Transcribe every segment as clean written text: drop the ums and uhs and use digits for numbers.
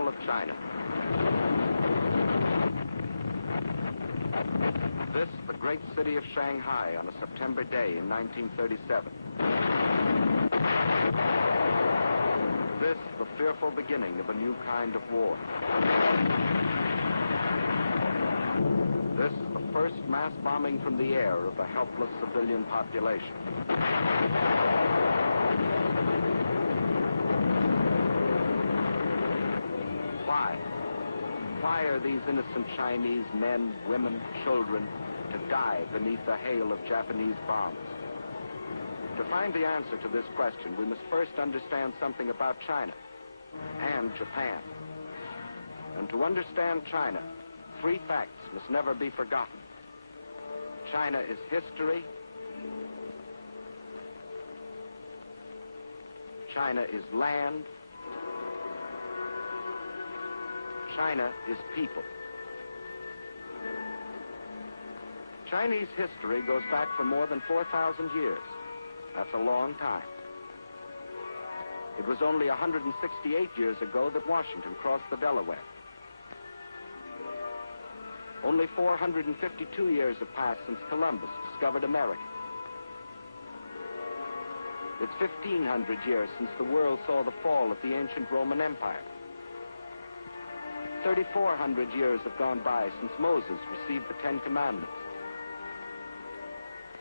capital of China. This, the great city of Shanghai on a September day in 1937. This, the fearful beginning of a new kind of war. This, the first mass bombing from the air of a helpless civilian population. Why are these innocent Chinese men, women, children to die beneath the hail of Japanese bombs? To find the answer to this question, we must first understand something about China and Japan. And to understand China, three facts must never be forgotten. China is history. China is land. China is people. Chinese history goes back for more than 4,000 years. That's a long time. It was only 168 years ago that Washington crossed the Delaware. Only 452 years have passed since Columbus discovered America. It's 1,500 years since the world saw the fall of the ancient Roman Empire. 3,400 years have gone by since Moses received the Ten Commandments.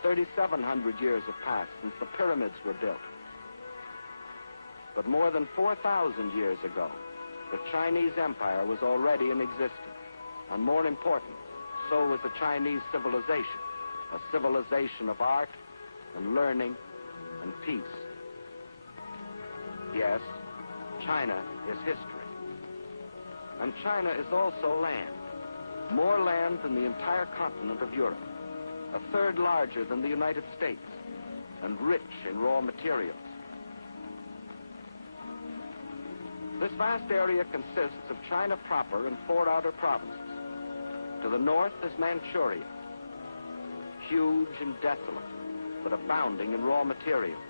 3,700 years have passed since the pyramids were built. But more than 4,000 years ago, the Chinese Empire was already in existence. And more important, so was the Chinese civilization, a civilization of art and learning and peace. Yes, China is history. And China is also land. More land than the entire continent of Europe. A third larger than the United States. And rich in raw materials. This vast area consists of China proper and 4 outer provinces. To the north is Manchuria. Huge and desolate, but abounding in raw materials.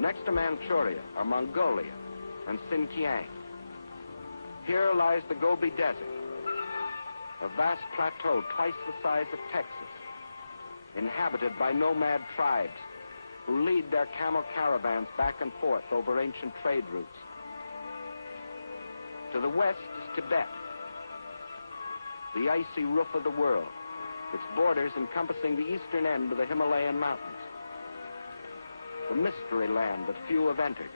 Next to Manchuria are Mongolia and Xinjiang. Here lies the Gobi Desert, a vast plateau twice the size of Texas, inhabited by nomad tribes who lead their camel caravans back and forth over ancient trade routes. To the west is Tibet, the icy roof of the world, its borders encompassing the eastern end of the Himalayan mountains, the mystery land that few have entered.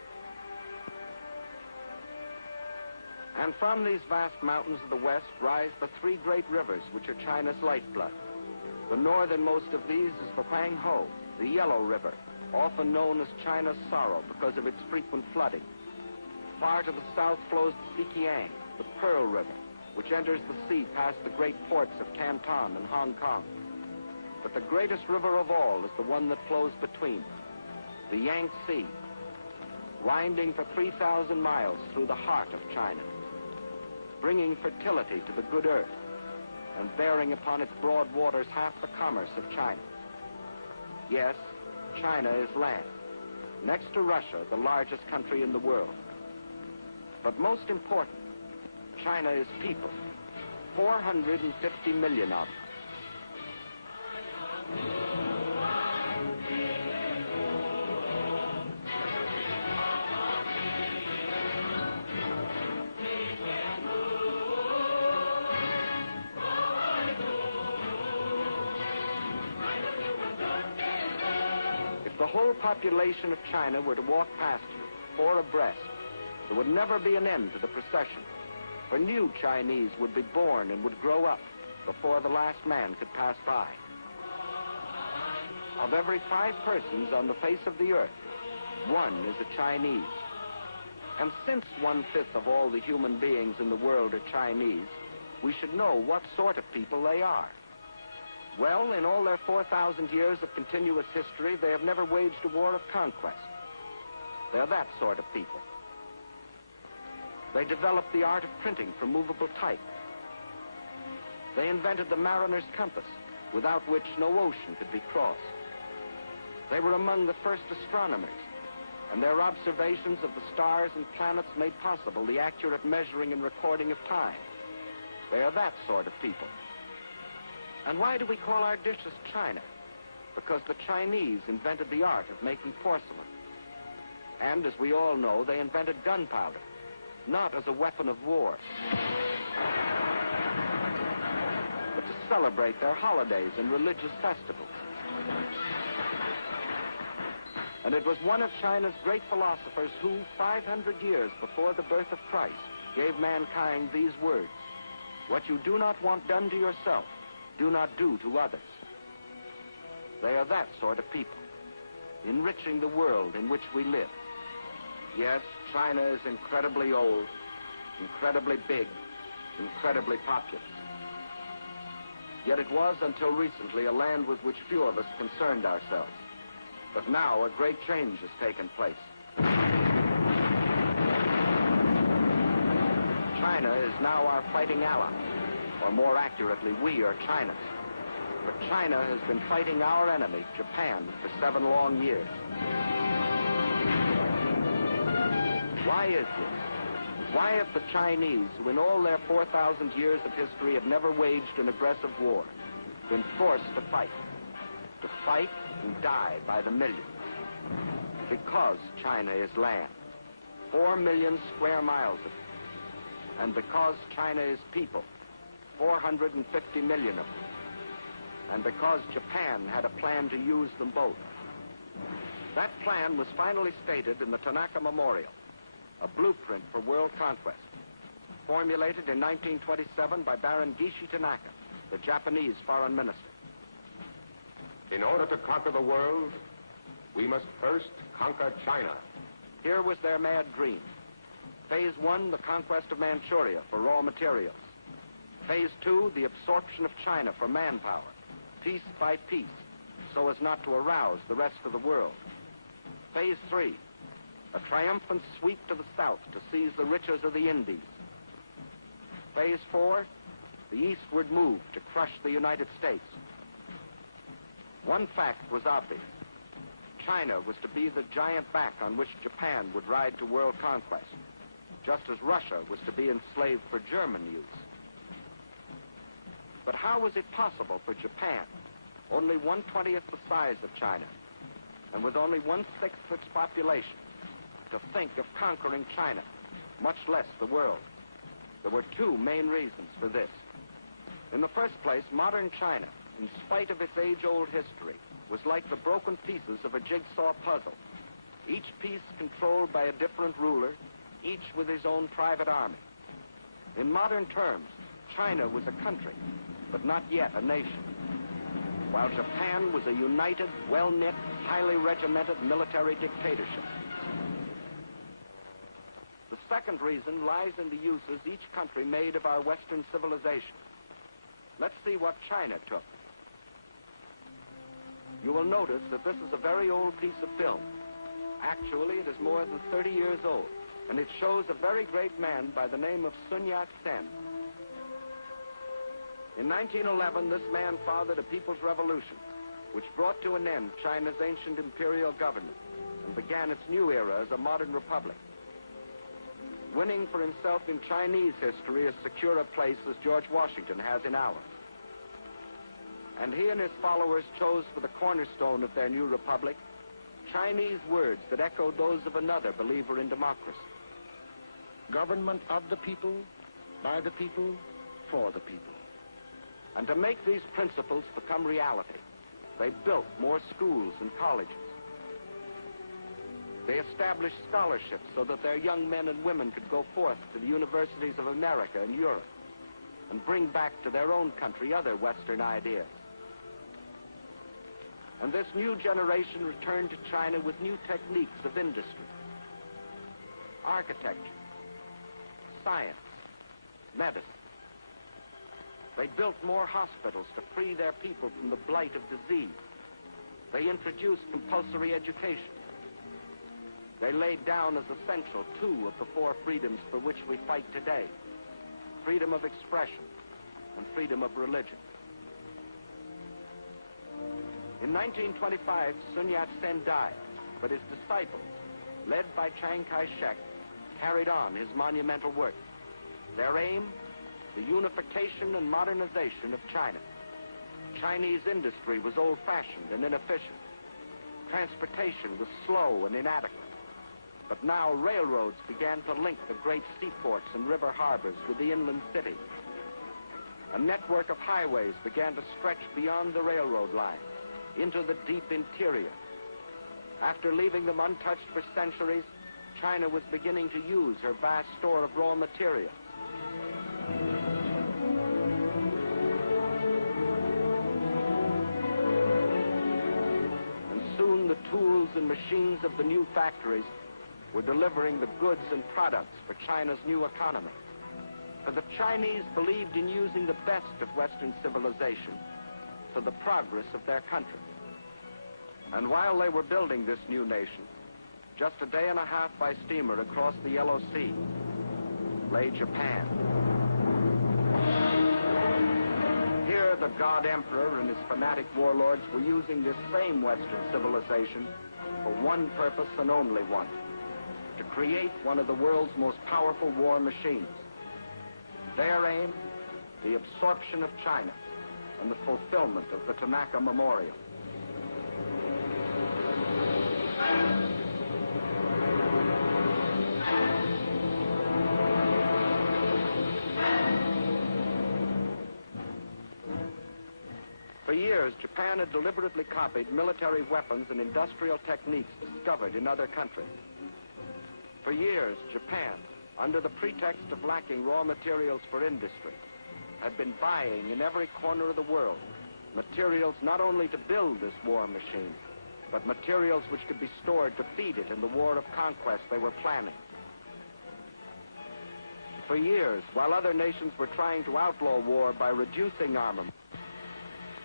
And from these vast mountains of the west rise the 3 great rivers which are China's lifeblood. The northernmost of these is the Huanghe, the Yellow River, often known as China's Sorrow because of its frequent flooding. Far to the south flows the Sikiang, the Pearl River, which enters the sea past the great ports of Canton and Hong Kong. But the greatest river of all is the one that flows between, the Yangtze, winding for 3,000 miles through the heart of China, bringing fertility to the good earth and bearing upon its broad waters half the commerce of China. Yes, China is land. Next to Russia, the largest country in the world. But most important, China is people. 450 million of them. If the whole population of China were to walk past you, 4 abreast, there would never be an end to the procession. For new Chinese would be born and would grow up before the last man could pass by. Of every 5 persons on the face of the earth, 1 is a Chinese. And since 1/5 of all the human beings in the world are Chinese, we should know what sort of people they are. Well, in all their 4,000 years of continuous history, they have never waged a war of conquest. They're that sort of people. They developed the art of printing from movable type. They invented the mariner's compass, without which no ocean could be crossed. They were among the first astronomers, and their observations of the stars and planets made possible the accurate measuring and recording of time. They are that sort of people. And why do we call our dishes China? Because the Chinese invented the art of making porcelain. And as we all know, they invented gunpowder, not as a weapon of war, but to celebrate their holidays and religious festivals. And it was one of China's great philosophers who, 500 years before the birth of Christ, gave mankind these words: "What you do not want done to yourself, do not do to others." They are that sort of people, enriching the world in which we live. Yes, China is incredibly old, incredibly big, incredibly populous. Yet it was, until recently, a land with which few of us concerned ourselves. But now a great change has taken place. China is now our fighting ally, or more accurately, we are China's. But China has been fighting our enemy, Japan, for 7 long years. Why is this? Why have the Chinese, who in all their 4,000 years of history have never waged an aggressive war, been forced to fight? To fight and die by the millions. Because China is land. 4 million square miles of it. And because China is people. 450 million of them. And because Japan had a plan to use them both. That plan was finally stated in the Tanaka Memorial, a blueprint for world conquest, formulated in 1927 by Baron Gishi Tanaka, the Japanese foreign minister. In order to conquer the world, we must first conquer China. Here was their mad dream. Phase 1, the conquest of Manchuria for raw materials. Phase 2, the absorption of China for manpower, piece by piece, so as not to arouse the rest of the world. Phase 3, a triumphant sweep to the south to seize the riches of the Indies. Phase 4, the eastward move to crush the United States. One fact was obvious. China was to be the giant back on which Japan would ride to world conquest, just as Russia was to be enslaved for German use. But how was it possible for Japan, only 1/20th the size of China, and with only 1/6 its population, to think of conquering China, much less the world? There were 2 main reasons for this. In the first place, modern China, in spite of its age-old history, was like the broken pieces of a jigsaw puzzle, each piece controlled by a different ruler, each with his own private army. In modern terms, China was a country, but not yet a nation, while Japan was a united, well-knit, highly regimented military dictatorship. The second reason lies in the uses each country made of our Western civilization. Let's see what China took. You will notice that this is a very old piece of film. Actually, it is more than 30 years old, and it shows a very great man by the name of Sun Yat-sen. In 1911, this man fathered a people's revolution, which brought to an end China's ancient imperial government and began its new era as a modern republic. Winning for himself in Chinese history as secure a place as George Washington has in ours. And he and his followers chose for the cornerstone of their new republic Chinese words that echoed those of another believer in democracy. Government of the people, by the people, for the people. And to make these principles become reality, they built more schools and colleges. They established scholarships so that their young men and women could go forth to the universities of America and Europe and bring back to their own country other Western ideas. And this new generation returned to China with new techniques of industry, architecture, science, medicine. They built more hospitals to free their people from the blight of disease. They introduced compulsory education. They laid down as essential 2 of the 4 freedoms for which we fight today: freedom of expression and freedom of religion. In 1925, Sun Yat-sen died, but his disciples, led by Chiang Kai-shek, carried on his monumental work. Their aim, the unification and modernization of China. Chinese industry was old-fashioned and inefficient. Transportation was slow and inadequate. But now railroads began to link the great seaports and river harbors with the inland cities. A network of highways began to stretch beyond the railroad line into the deep interior. After leaving them untouched for centuries, China was beginning to use her vast store of raw materials. And soon the tools and machines of the new factories were delivering the goods and products for China's new economy. For the Chinese believed in using the best of Western civilization for the progress of their country. And while they were building this new nation, just a day and a half by steamer across the Yellow Sea lay Japan. Here the God Emperor and his fanatic warlords were using this same Western civilization for one purpose and only one: to create one of the world's most powerful war machines. Their aim, the absorption of China and the fulfillment of the Tanaka Memorial. For years, Japan had deliberately copied military weapons and industrial techniques discovered in other countries. For years, Japan, under the pretext of lacking raw materials for industry, had been buying in every corner of the world materials not only to build this war machine, but materials which could be stored to feed it in the war of conquest they were planning. For years, while other nations were trying to outlaw war by reducing armament,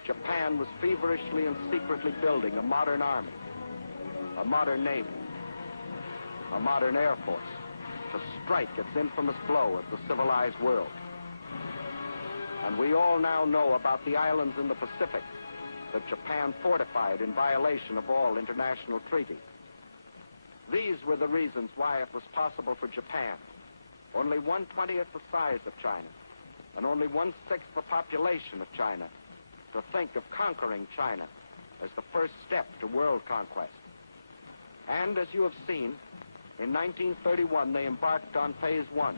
Japan was feverishly and secretly building a modern army, a modern navy, a modern air force to strike its infamous blow at the civilized world. And we all now know about the islands in the Pacific that Japan fortified in violation of all international treaties. These were the reasons why it was possible for Japan, only 1/20th the size of China, and only 1/6 the population of China, to think of conquering China as the first step to world conquest. And as you have seen, in 1931 they embarked on Phase 1,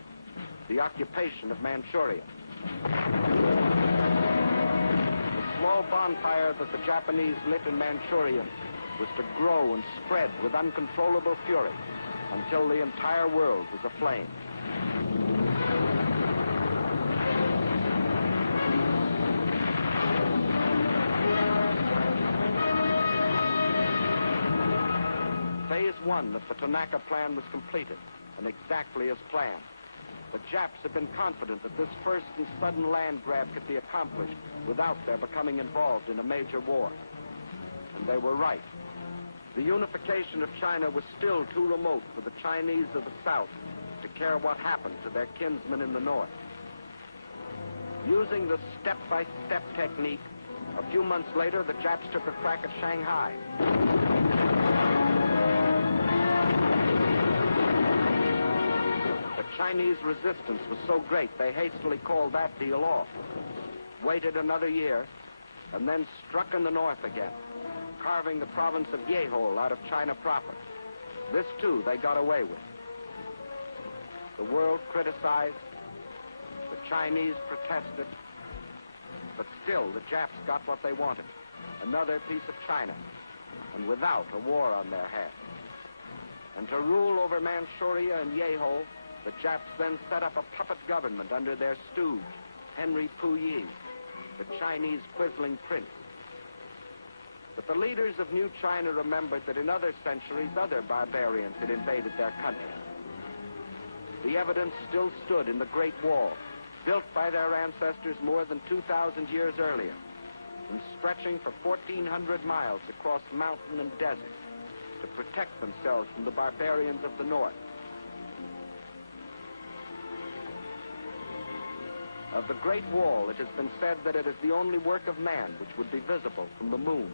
the occupation of Manchuria. The small bonfire that the Japanese lit in Manchuria was to grow and spread with uncontrollable fury until the entire world was aflame. Phase 1 of the Tanaka Plan was completed, and exactly as planned. The Japs had been confident that this first and sudden land grab could be accomplished without their becoming involved in a major war. And they were right. The unification of China was still too remote for the Chinese of the South to care what happened to their kinsmen in the North. Using the step-by-step technique, a few months later, the Japs took a crack at Shanghai. The Chinese resistance was so great they hastily called that deal off, waited another year, and then struck in the north again, carving the province of Yehol out of China proper. This, too, they got away with. The world criticized, the Chinese protested, but still the Japs got what they wanted, another piece of China, and without a war on their hands. And to rule over Manchuria and Yehol, the Japs then set up a puppet government under their stooge, Henry Puyi, the Chinese quisling prince. But the leaders of New China remembered that in other centuries, other barbarians had invaded their country. The evidence still stood in the Great Wall, built by their ancestors more than 2,000 years earlier, and stretching for 1,400 miles across mountain and desert to protect themselves from the barbarians of the north. Of the Great Wall, it has been said that it is the only work of man which would be visible from the moon.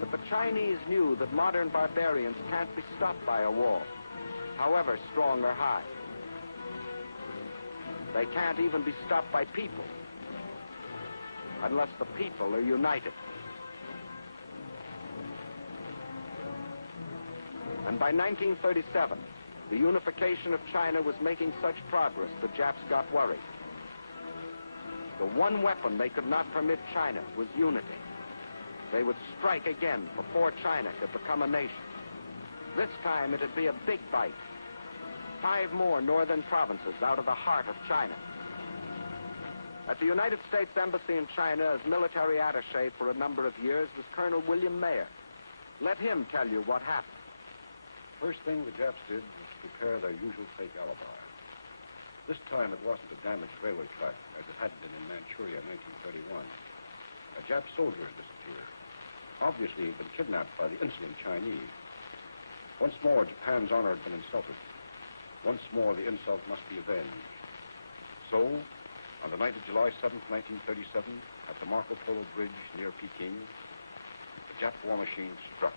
But the Chinese knew that modern barbarians can't be stopped by a wall, however strong or high. They can't even be stopped by people, unless the people are united. And by 1937, the unification of China was making such progress the Japs got worried. The one weapon they could not permit China was unity. They would strike again before China could become a nation. This time it'd be a big bite. 5 more northern provinces out of the heart of China. At the United States Embassy in China as military attaché for a number of years was Colonel William Mayer. Let him tell you what happened. First thing the Japs did was prepare their usual fake alibi. This time it wasn't a damaged railway track as it had been in Manchuria in 1931. A Jap soldier had disappeared. Obviously he'd been kidnapped by the insolent Chinese. Once more, Japan's honor had been insulted. Once more, the insult must be avenged. So, on the night of July 7th, 1937, at the Marco Polo Bridge near Peking, the Jap war machine struck.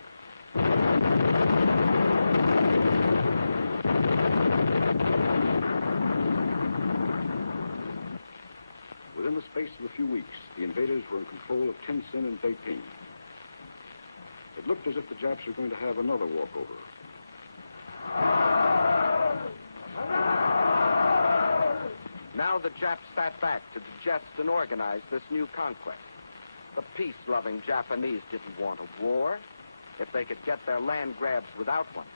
Within the space of a few weeks, the invaders were in control of Tientsin and Beiping. It looked as if the Japs were going to have another walkover. Now the Japs sat back to digest and organize this new conquest. The peace-loving Japanese didn't want a war if they could get their land grabs without one.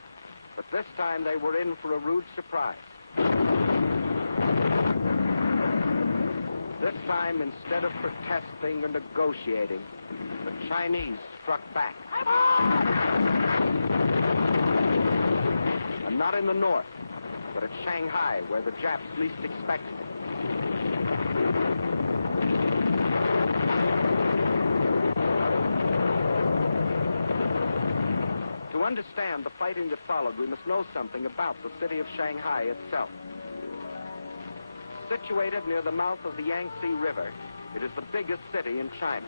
But this time they were in for a rude surprise. This time, instead of protesting and negotiating, the Chinese struck back. And not in the north, but at Shanghai, where the Japs least expected it. To understand the fighting that followed, we must know something about the city of Shanghai itself. Situated near the mouth of the Yangtze River, it is the biggest city in China.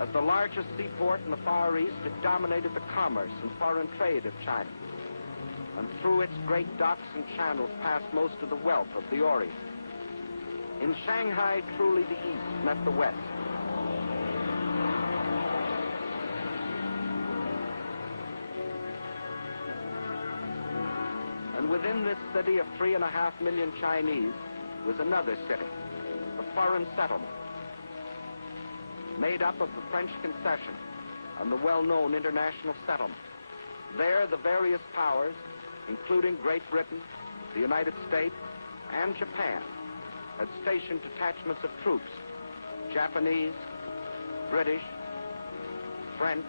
As the largest seaport in the Far East, it dominated the commerce and foreign trade of China. And through its great docks and channels passed most of the wealth of the Orient. In Shanghai, truly the East met the West. And within this city of 3.5 million Chinese was another city, a foreign settlement, made up of the French concession and the well-known international settlement. There, the various powers, including Great Britain, the United States, and Japan, had stationed detachments of troops, Japanese, British, French,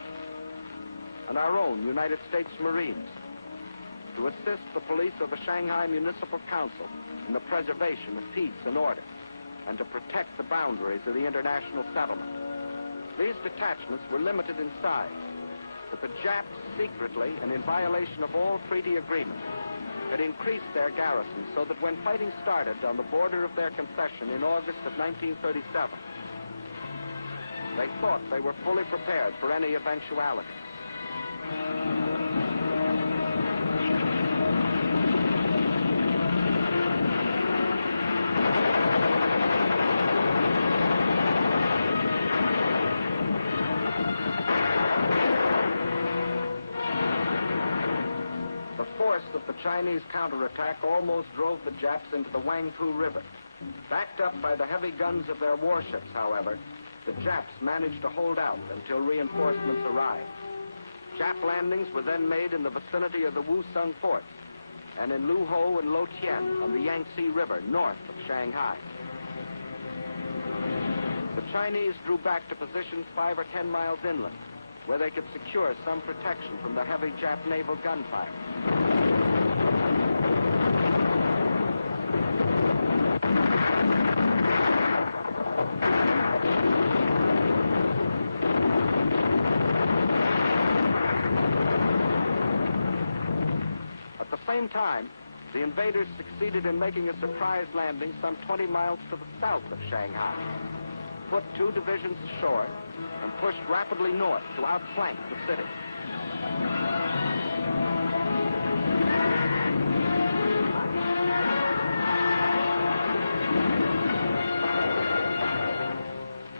and our own United States Marines, to assist the police of the Shanghai Municipal Council in the preservation of peace and order, and to protect the boundaries of the international settlement. These detachments were limited in size, but the Japs secretly, and in violation of all treaty agreements, had increased their garrison so that when fighting started on the border of their concession in August of 1937, they thought they were fully prepared for any eventuality. Of the Chinese counterattack almost drove the Japs into the Wangpu River. Backed up by the heavy guns of their warships, however, the Japs managed to hold out until reinforcements arrived. Jap landings were then made in the vicinity of the Wusong forts and in Luho and Lotian on the Yangtze River north of Shanghai. The Chinese drew back to positions 5 or 10 miles inland, where they could secure some protection from the heavy Jap naval gunfire. At the same time, the invaders succeeded in making a surprise landing some 20 miles to the south of Shanghai. put 2 divisions ashore and pushed rapidly north to outflank the city.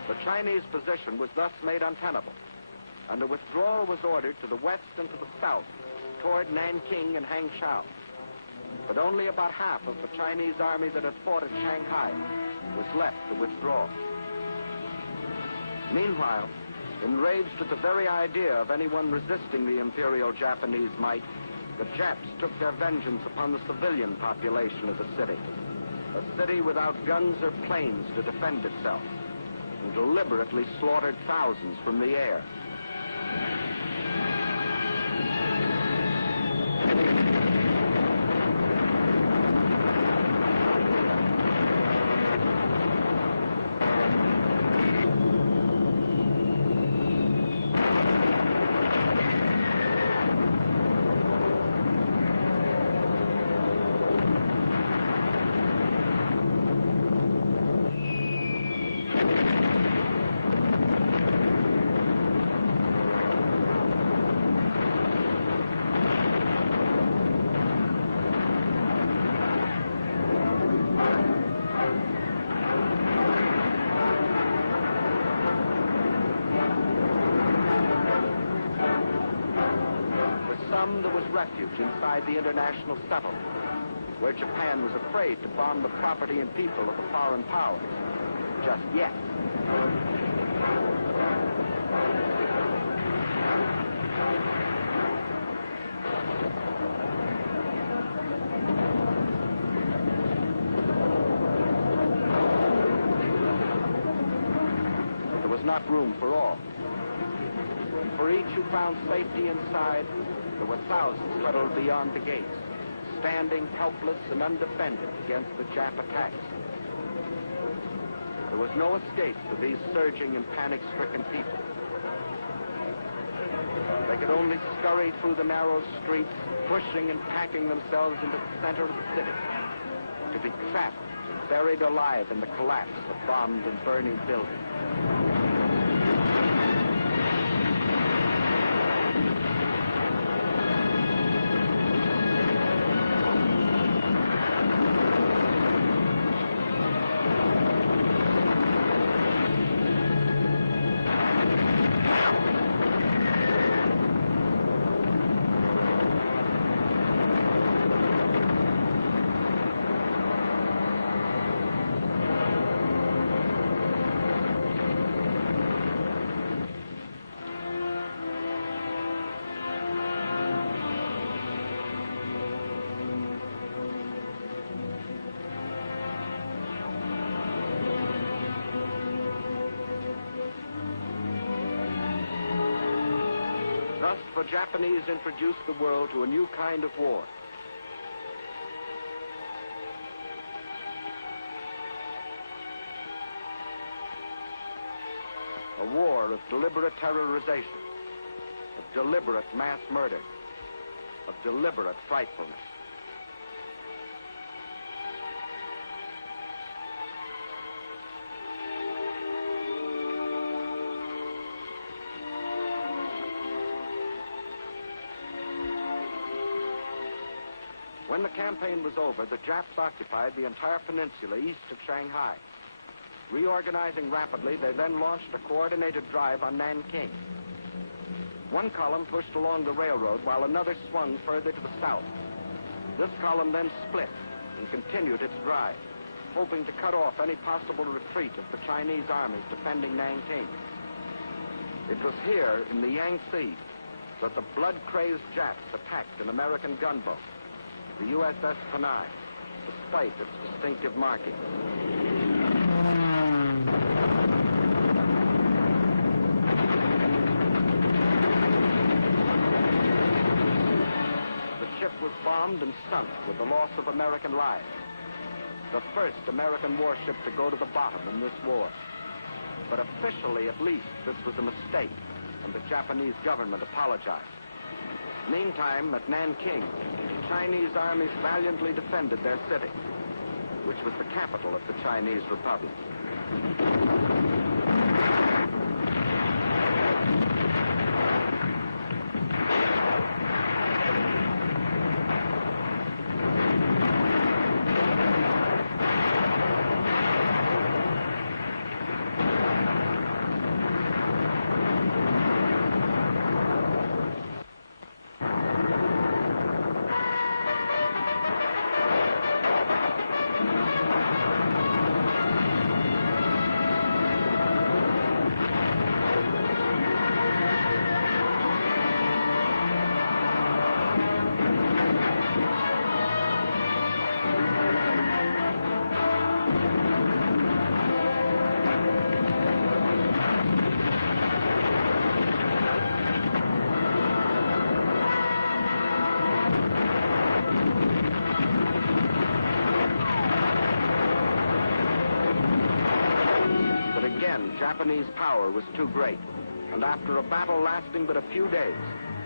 The Chinese position was thus made untenable, and a withdrawal was ordered to the west and to the south, toward Nanking and Hangzhou. But only about half of the Chinese army that had fought at Shanghai was left to withdraw. Meanwhile, enraged at the very idea of anyone resisting the Imperial Japanese might, the Japs took their vengeance upon the civilian population of the city. A city without guns or planes to defend itself, and deliberately slaughtered thousands from the air. There was refuge inside the international settlement, where Japan was afraid to bomb the property and people of the foreign powers. Just yet. There was not room for all. For each who found safety inside, there were thousands huddled beyond the gates, standing helpless and undefended against the Jap attacks. There was no escape for these surging and panic-stricken people. They could only scurry through the narrow streets, pushing and packing themselves into the center of the city, to be trapped and buried alive in the collapse of bombed and burning buildings. Thus, the Japanese introduced the world to a new kind of war. A war of deliberate terrorization, of deliberate mass murder, of deliberate frightfulness. When the campaign was over, the Japs occupied the entire peninsula east of Shanghai. Reorganizing rapidly, they then launched a coordinated drive on Nanking. One column pushed along the railroad while another swung further to the south. This column then split and continued its drive, hoping to cut off any possible retreat of the Chinese armies defending Nanking. It was here in the Yangtze that the blood-crazed Japs attacked an American gunboat, the USS Panay, despite its distinctive markings. The ship was bombed and sunk with the loss of American lives. The first American warship to go to the bottom in this war. But officially, at least, this was a mistake, and the Japanese government apologized. Meantime, at Nanking, Chinese armies valiantly defended their city, which was the capital of the Chinese Republic. Japanese power was too great, and after a battle lasting but a few days,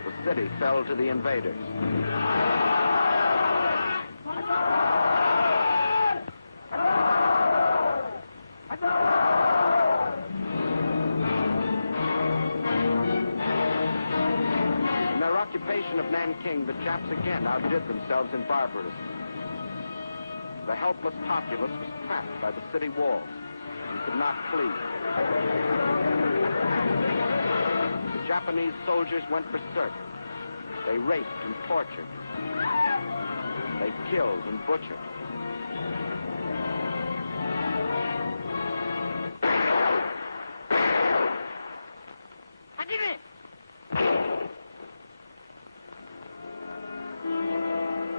the city fell to the invaders. In their occupation of Nanking, the Japs again outdid themselves in barbarism. The helpless populace was trapped by the city walls and could not flee. The Japanese soldiers went berserk. They raped and tortured. They killed and butchered.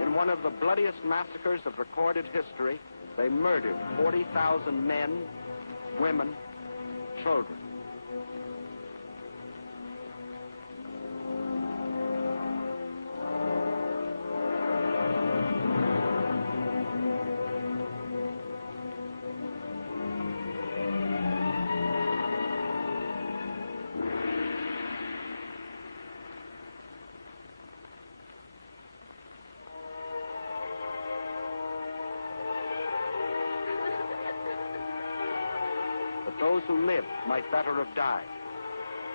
In one of the bloodiest massacres of recorded history, they murdered 40,000 men, women, children. Those who lived might better have died,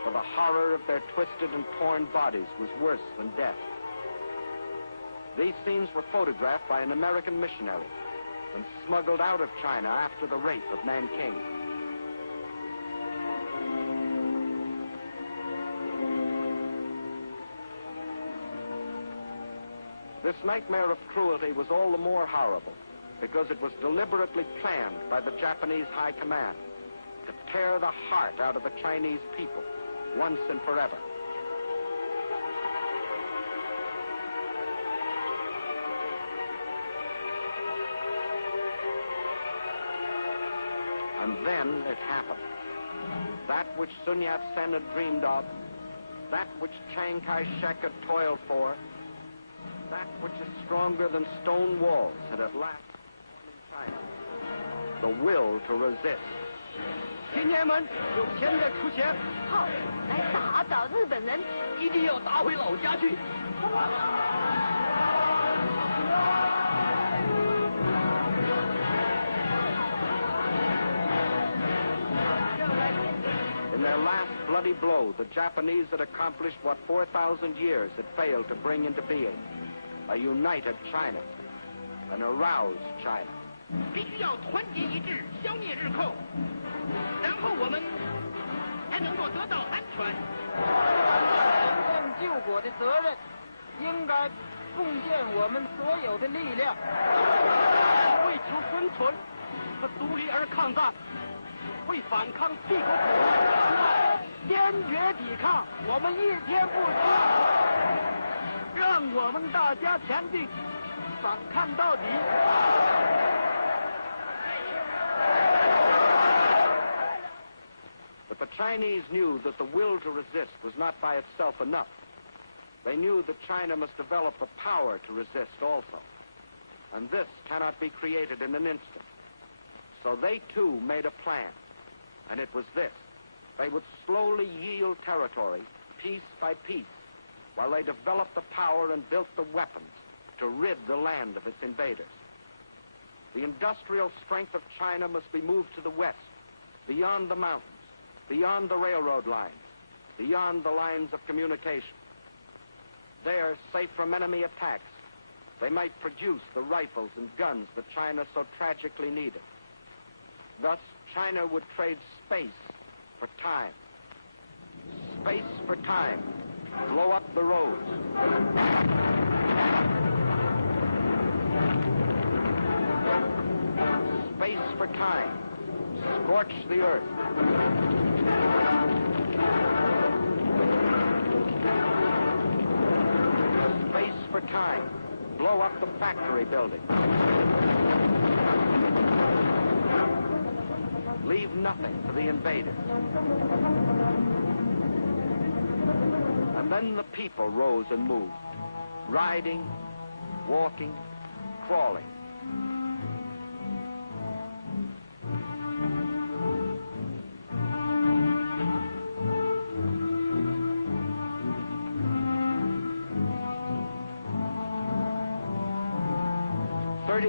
for the horror of their twisted and torn bodies was worse than death. These scenes were photographed by an American missionary and smuggled out of China after the rape of Nanking. This nightmare of cruelty was all the more horrible because it was deliberately planned by the Japanese High Command to tear the heart out of the Chinese people once and forever. And then it happened. That which Sun Yat-sen had dreamed of, that which Chiang Kai-shek had toiled for, that which is stronger than stone walls had at last formed in China, the will to resist. 青年们，有现在出现，好，来打倒日本人，一定要打回老家去。In their last bloody blow, the Japanese had accomplished what 4,000 years had failed to bring into being: a united China, an aroused China. 必须要团结一致，消灭日寇，然后我们才能够得到安全。实现救国的责任，应该贡献我们所有的力量，为求生存和独立而抗战，为反抗帝国主义，坚决抵抗，我们一天不休，让我们大家前进，反抗到底。But the Chinese knew that the will to resist was not by itself enough. They knew that China must develop the power to resist also. And this cannot be created in an instant. So they too made a plan. And it was this: they would slowly yield territory, piece by piece, while they developed the power and built the weapons to rid the land of its invaders. The industrial strength of China must be moved to the west, beyond the mountains, beyond the railroad lines, beyond the lines of communication. There, safe from enemy attacks, they might produce the rifles and guns that China so tragically needed. Thus, China would trade space for time. Space for time. Blow up the roads. Space for time. Scorch the earth. Space for time. Blow up the factory buildings. Leave nothing for the invaders. And then the people rose and moved, riding, walking, crawling.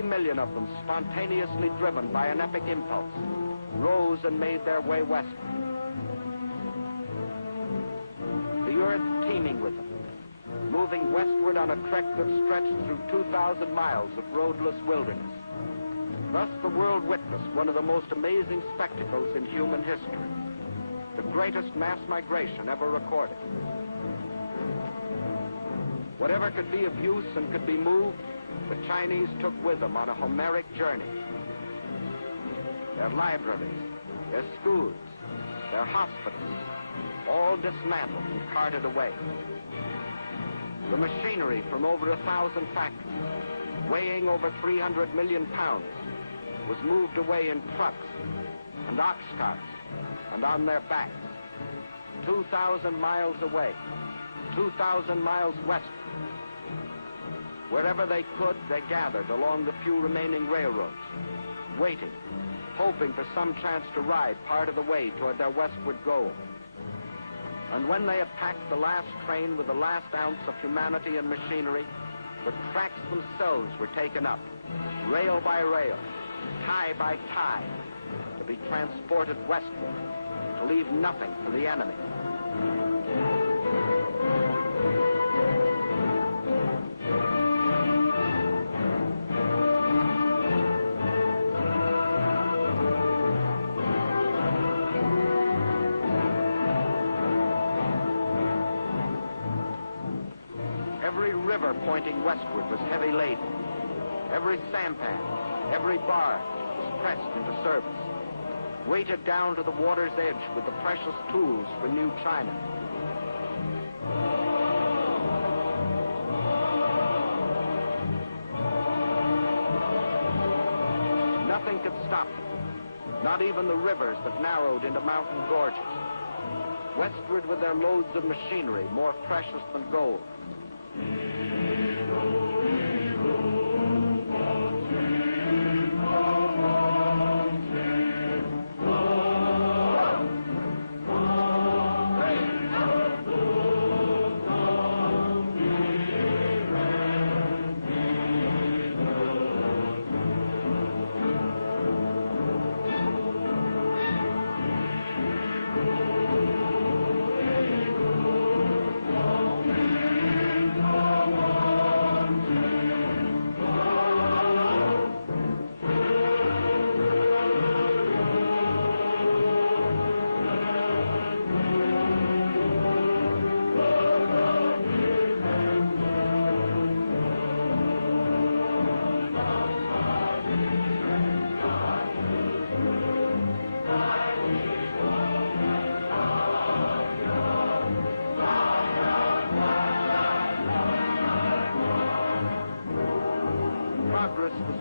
Million of them, spontaneously driven by an epic impulse, rose and made their way westward. The earth teeming with them, moving westward on a trek that stretched through 2,000 miles of roadless wilderness. Thus the world witnessed one of the most amazing spectacles in human history, the greatest mass migration ever recorded. Whatever could be of use and could be moved, the Chinese took with them on a Homeric journey. Their libraries, their schools, their hospitals, all dismantled and carted away. The machinery from over 1,000 factories, weighing over 300 million pounds, was moved away in trucks and ox carts and on their backs. 2,000 miles away, 2,000 miles west. Wherever they could, they gathered along the few remaining railroads, waiting, hoping for some chance to ride part of the way toward their westward goal. And when they had packed the last train with the last ounce of humanity and machinery, the tracks themselves were taken up, rail by rail, tie by tie, to be transported westward, to leave nothing for the enemy. River pointing westward was heavy laden. Every sampan, every bar was pressed into service, weighted down to the water's edge with the precious tools for new China. Nothing could stop them, not even the rivers that narrowed into mountain gorges. Westward with their loads of machinery, more precious than gold.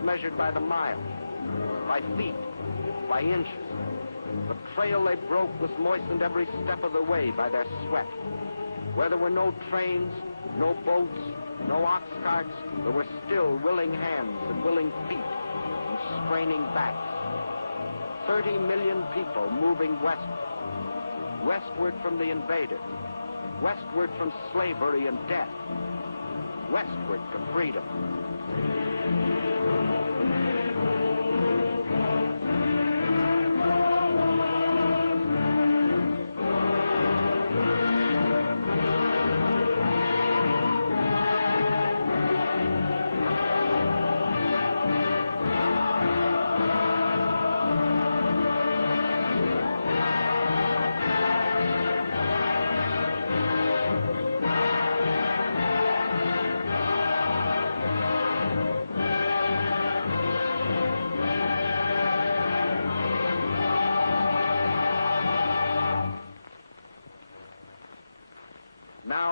Measured by the mile, by feet, by inches. The trail they broke was moistened every step of the way by their sweat. Where there were no trains, no boats, no ox carts, there were still willing hands and willing feet and straining backs. 30 million people moving westward. Westward from the invaders. Westward from slavery and death. Westward to freedom.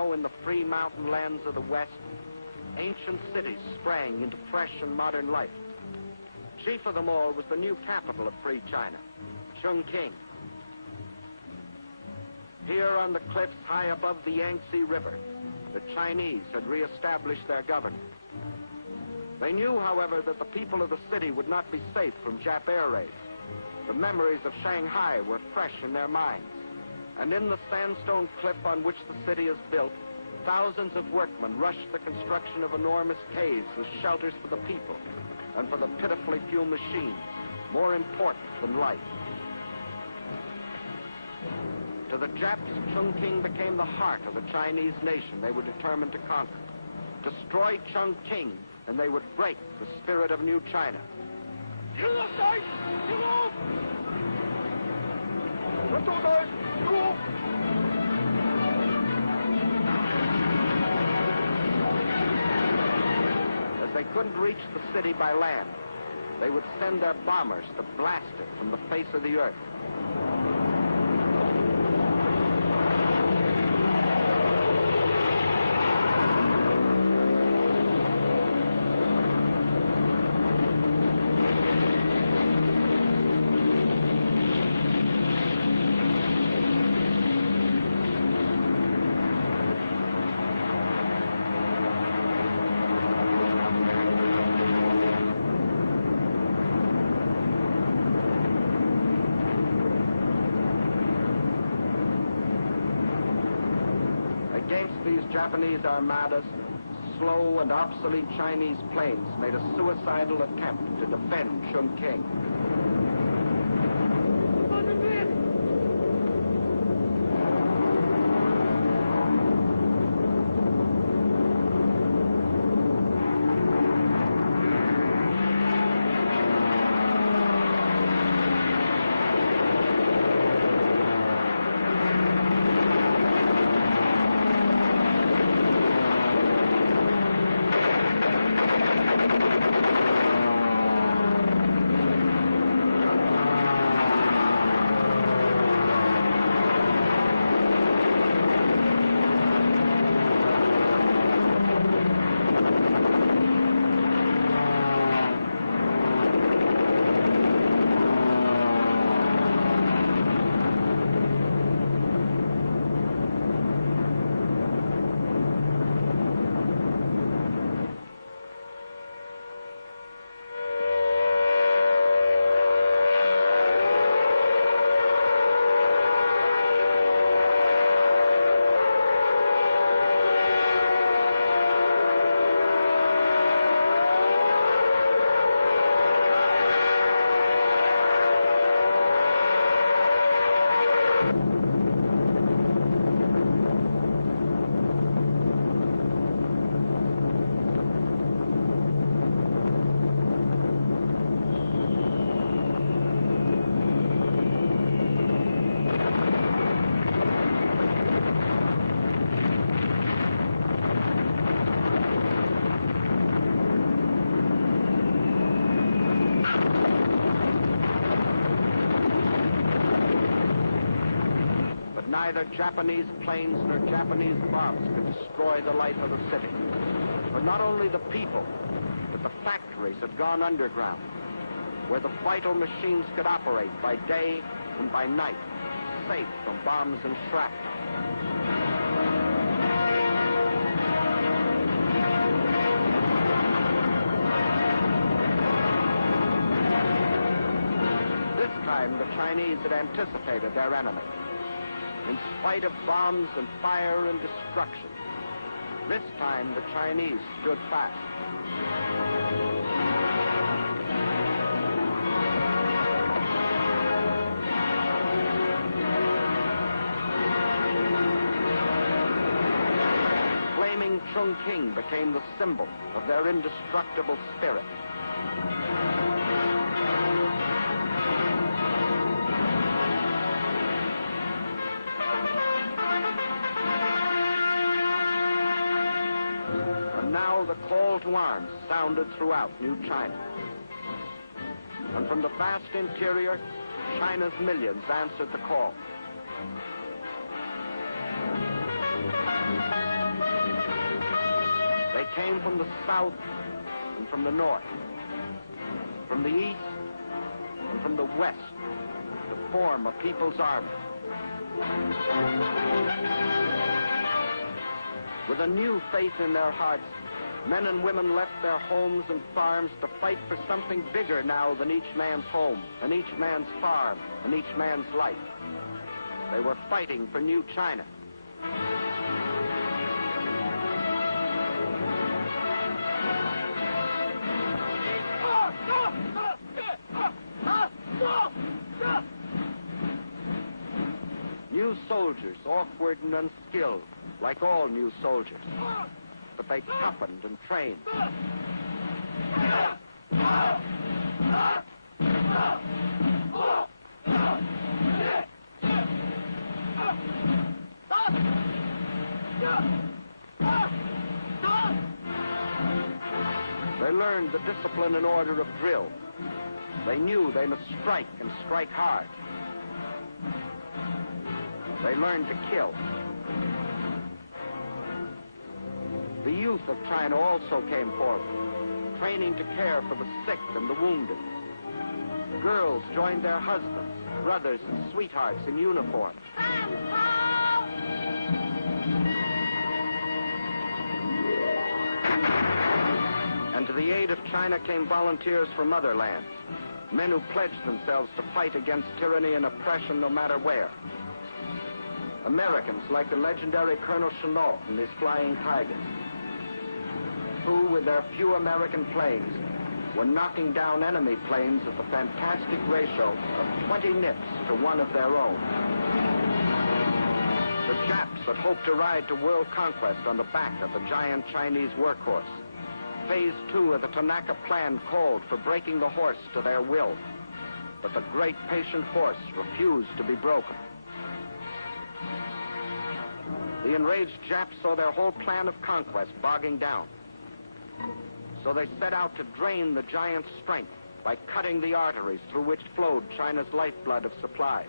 now in the free mountain lands of the West, ancient cities sprang into fresh and modern life. Chief of them all was the new capital of free China, Chongqing. Here on the cliffs high above the Yangtze River, the Chinese had reestablished their government. They knew, however, that the people of the city would not be safe from Jap air raids. The memories of Shanghai were fresh in their minds. And in the sandstone cliff on which the city is built, thousands of workmen rushed the construction of enormous caves as shelters for the people and for the pitifully few machines, more important than life. To the Japs, Chongqing became the heart of the Chinese nation they were determined to conquer. Destroy Chongqing, and they would break the spirit of New China. As they couldn't reach the city by land, they would send their bombers to blast it from the face of the earth. Against these Japanese armadas, slow and obsolete Chinese planes made a suicidal attempt to defend Chongqing. Neither Japanese planes nor Japanese bombs could destroy the life of the city. For not only the people, but the factories had gone underground, where the vital machines could operate by day and by night, safe from bombs and shrapnel. This time, the Chinese had anticipated their enemy. In spite of bombs and fire and destruction, this time the Chinese stood fast. Flaming Chongqing became the symbol of their indestructible spirit. Now the call to arms sounded throughout New China. And from the vast interior, China's millions answered the call. came from the south and from the north, from the east and from the west, to form a people's army. With a new faith in their hearts, men and women left their homes and farms to fight for something bigger now than each man's home, and each man's farm, and each man's life. They were fighting for New China. New soldiers, awkward and unskilled, like all new soldiers. But they toughened and trained. They learned the discipline and order of drill. They knew they must strike and strike hard. They learned to kill. The youth of China also came forward, training to care for the sick and the wounded. Girls joined their husbands, brothers, and sweethearts in uniform. And to the aid of China came volunteers from other lands, men who pledged themselves to fight against tyranny and oppression no matter where. Americans like the legendary Colonel Chennault and his Flying Tigers, who, with their few American planes, were knocking down enemy planes at the fantastic ratio of 20 nips to one of their own. The Japs had hoped to ride to world conquest on the back of the giant Chinese workhorse. Phase 2 of the Tanaka Plan called for breaking the horse to their will, but the great patient horse refused to be broken. The enraged Japs saw their whole plan of conquest bogging down. So they set out to drain the giant's strength by cutting the arteries through which flowed China's lifeblood of supplies.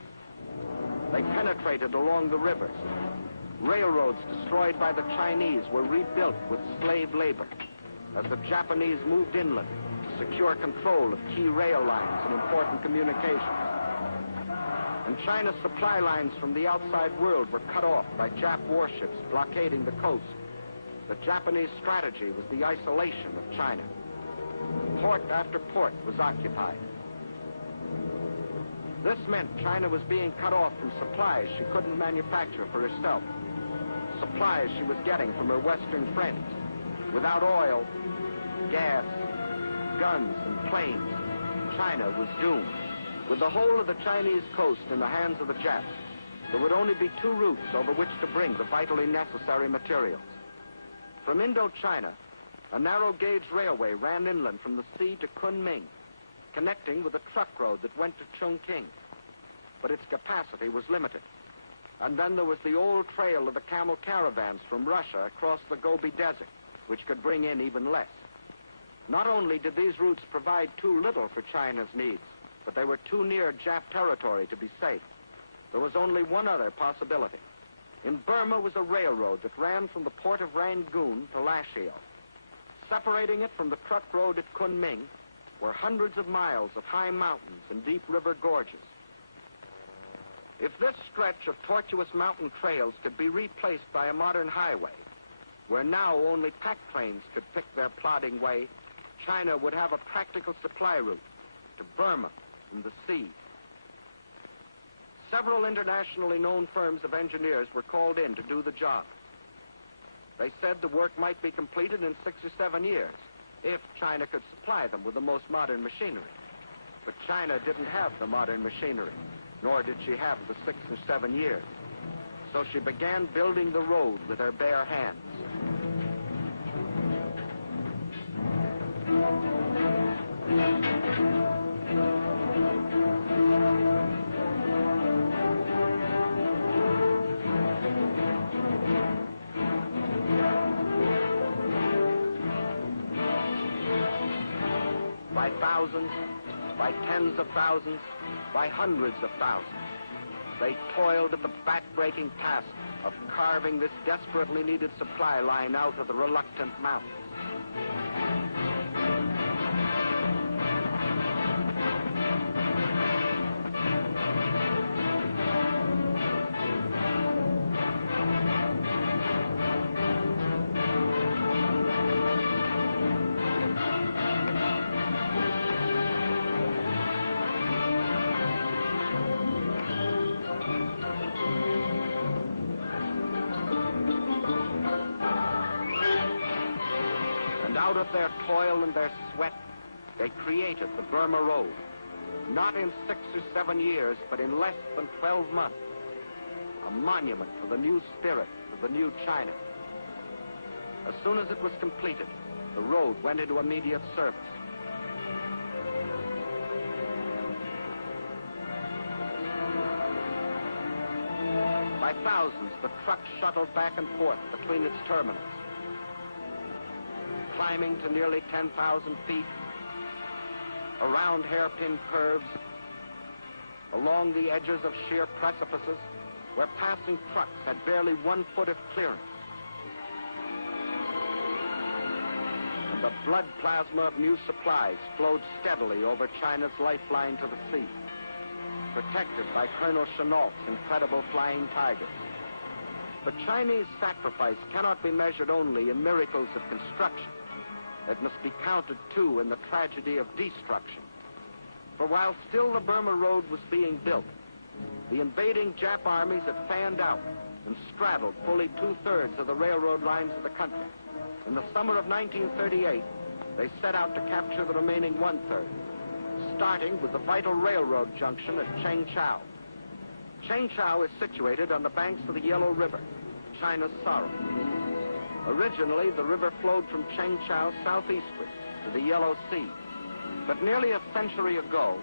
They penetrated along the rivers. Railroads destroyed by the Chinese were rebuilt with slave labor as the Japanese moved inland to secure control of key rail lines and important communications. And China's supply lines from the outside world were cut off by Jap warships blockading the coast. The Japanese strategy was the isolation of China. Port after port was occupied. This meant China was being cut off from supplies she couldn't manufacture for herself. Supplies she was getting from her Western friends. Without oil, gas, guns, and planes, China was doomed. With the whole of the Chinese coast in the hands of the Japs, there would only be two routes over which to bring the vitally necessary materials. From Indochina, a narrow-gauge railway ran inland from the sea to Kunming, connecting with a truck road that went to Chongqing. But its capacity was limited. And then there was the old trail of the camel caravans from Russia across the Gobi Desert, which could bring in even less. Not only did these routes provide too little for China's needs, but they were too near Jap territory to be safe. There was only one other possibility. In Burma was a railroad that ran from the port of Rangoon to Lashio. Separating it from the truck road at Kunming were hundreds of miles of high mountains and deep river gorges. If this stretch of tortuous mountain trails could be replaced by a modern highway, where now only pack trains could pick their plodding way, China would have a practical supply route to Burma from the sea. Several internationally known firms of engineers were called in to do the job. They said the work might be completed in 6 or 7 years, if China could supply them with the most modern machinery. But China didn't have the modern machinery, nor did she have the 6 or 7 years. So she began building the road with her bare hands. By thousands, by tens of thousands, by hundreds of thousands, they toiled at the back-breaking task of carving this desperately needed supply line out of the reluctant mountains. Out of their toil and their sweat, they created the Burma Road. Not in 6 or 7 years, but in less than 12 months. A monument for the new spirit of the new China. As soon as it was completed, the road went into immediate service. By thousands, the trucks shuttled back and forth between its terminals, climbing to nearly 10,000 feet, around hairpin curves, along the edges of sheer precipices, where passing trucks had barely 1 foot of clearance. And the blood plasma of new supplies flowed steadily over China's lifeline to the sea, protected by Colonel Chennault's incredible flying tigers. The Chinese sacrifice cannot be measured only in miracles of construction. It must be counted, too, in the tragedy of destruction. For while still the Burma Road was being built, the invading Jap armies had fanned out and straddled fully 2/3 of the railroad lines of the country. In the summer of 1938, they set out to capture the remaining 1/3, starting with the vital railroad junction at Chengchao. Chengchao is situated on the banks of the Yellow River, China's sorrow. Originally, the river flowed from Chengchao southeastward to the Yellow Sea. But nearly a century ago,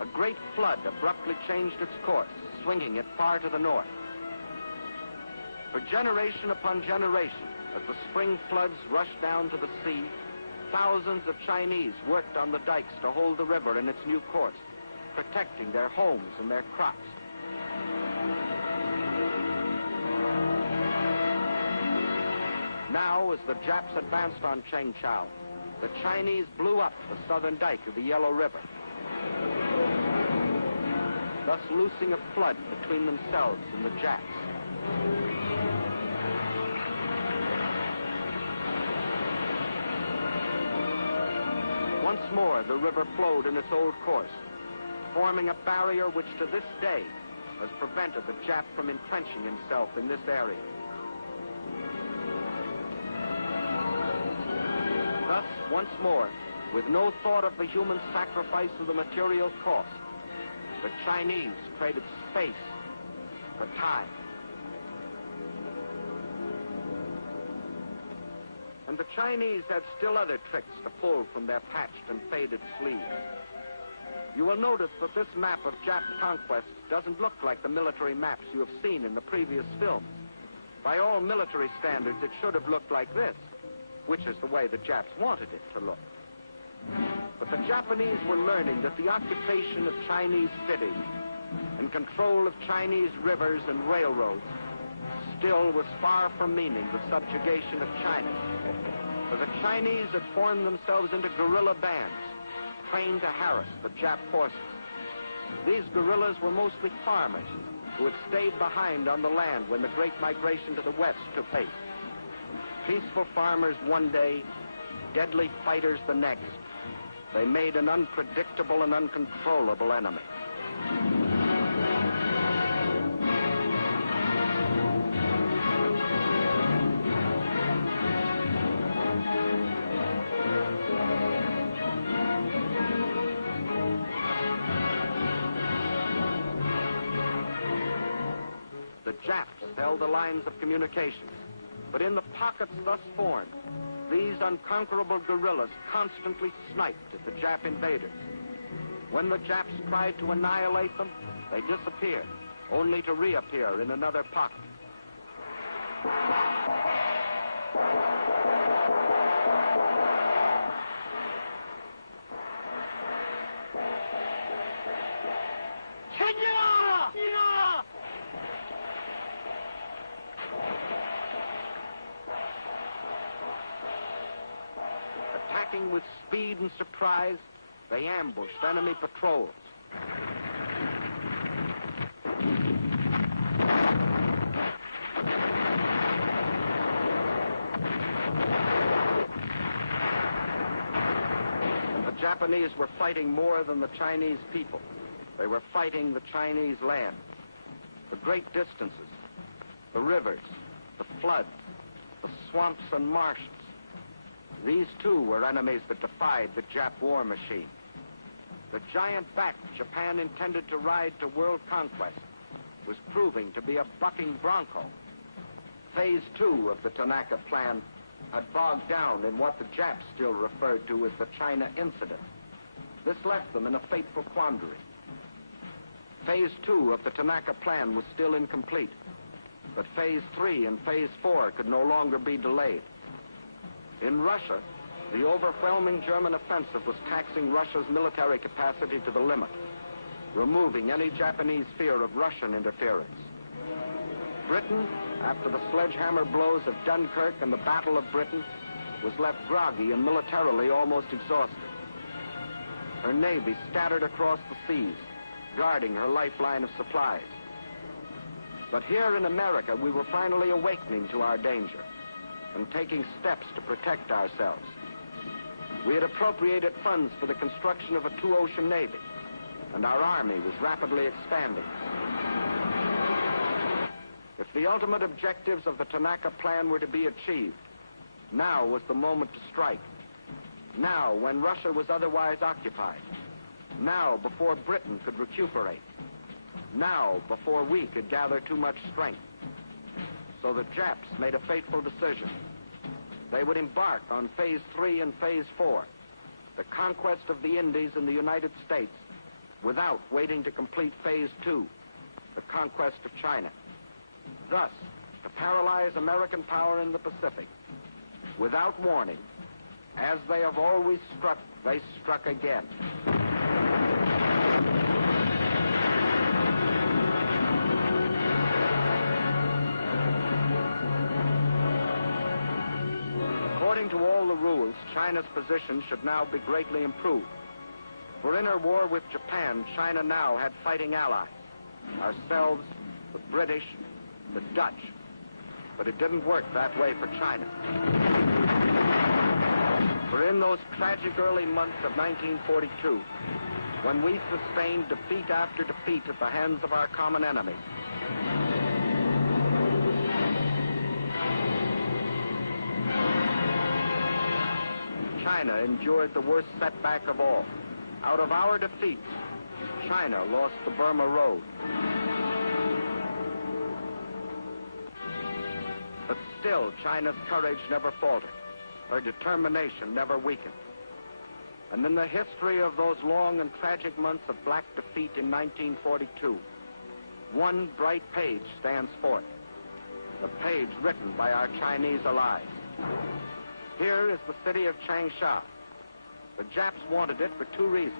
a great flood abruptly changed its course, swinging it far to the north. For generation upon generation, as the spring floods rushed down to the sea, thousands of Chinese worked on the dikes to hold the river in its new course, protecting their homes and their crops. Now, as the Japs advanced on Chengchao, the Chinese blew up the southern dike of the Yellow River, thus loosing a flood between themselves and the Japs. Once more, the river flowed in its old course, forming a barrier which to this day has prevented the Jap from entrenching himself in this area. Thus, once more, with no thought of the human sacrifice or the material cost, the Chinese traded space for time. And the Chinese had still other tricks to pull from their patched and faded sleeves. You will notice that this map of Jap conquest doesn't look like the military maps you have seen in the previous films. By all military standards, it should have looked like this, which is the way the Japs wanted it to look. But the Japanese were learning that the occupation of Chinese cities and control of Chinese rivers and railroads still was far from meaning the subjugation of China. For the Chinese had formed themselves into guerrilla bands, trained to harass the Jap forces. These guerrillas were mostly farmers who had stayed behind on the land when the great migration to the west took place. Peaceful farmers one day, deadly fighters the next. They made an unpredictable and uncontrollable enemy. The Japs held the lines of communication. But in the pockets thus formed, these unconquerable guerrillas constantly sniped at the Jap invaders. When the Japs tried to annihilate them, they disappeared, only to reappear in another pocket. Flying with speed and surprise, they ambushed enemy patrols. And the Japanese were fighting more than the Chinese people. They were fighting the Chinese land, the great distances, the rivers, the floods, the swamps and marshes. These, too, were enemies that defied the Jap war machine. The giant back Japan intended to ride to world conquest was proving to be a bucking bronco. Phase 2 of the Tanaka Plan had bogged down in what the Japs still referred to as the China Incident. This left them in a fateful quandary. Phase 2 of the Tanaka Plan was still incomplete, but Phase 3 and Phase 4 could no longer be delayed. In Russia, the overwhelming German offensive was taxing Russia's military capacity to the limit, removing any Japanese fear of Russian interference. Britain, after the sledgehammer blows of Dunkirk and the Battle of Britain, was left groggy and militarily almost exhausted. Her navy scattered across the seas, guarding her lifeline of supplies. But here in America, we were finally awakening to our danger and taking steps to protect ourselves. We had appropriated funds for the construction of a two-ocean navy, and our army was rapidly expanding. If the ultimate objectives of the Tanaka Plan were to be achieved, now was the moment to strike. Now, when Russia was otherwise occupied. Now, before Britain could recuperate. Now, before we could gather too much strength. So the Japs made a fateful decision. They would embark on Phase 3 and Phase 4, the conquest of the Indies and the United States, without waiting to complete Phase 2, the conquest of China. Thus, to paralyze American power in the Pacific. Without warning, as they have always struck, they struck again. According to all the rules, China's position should now be greatly improved. For in her war with Japan, China now had fighting allies. Ourselves, the British, the Dutch. But it didn't work that way for China. For in those tragic early months of 1942, when we sustained defeat after defeat at the hands of our common enemy, China endured the worst setback of all. Out of our defeats, China lost the Burma Road. But still, China's courage never faltered. Her determination never weakened. And in the history of those long and tragic months of black defeat in 1942, one bright page stands forth. A page written by our Chinese allies. Here is the city of Changsha. The Japs wanted it for two reasons.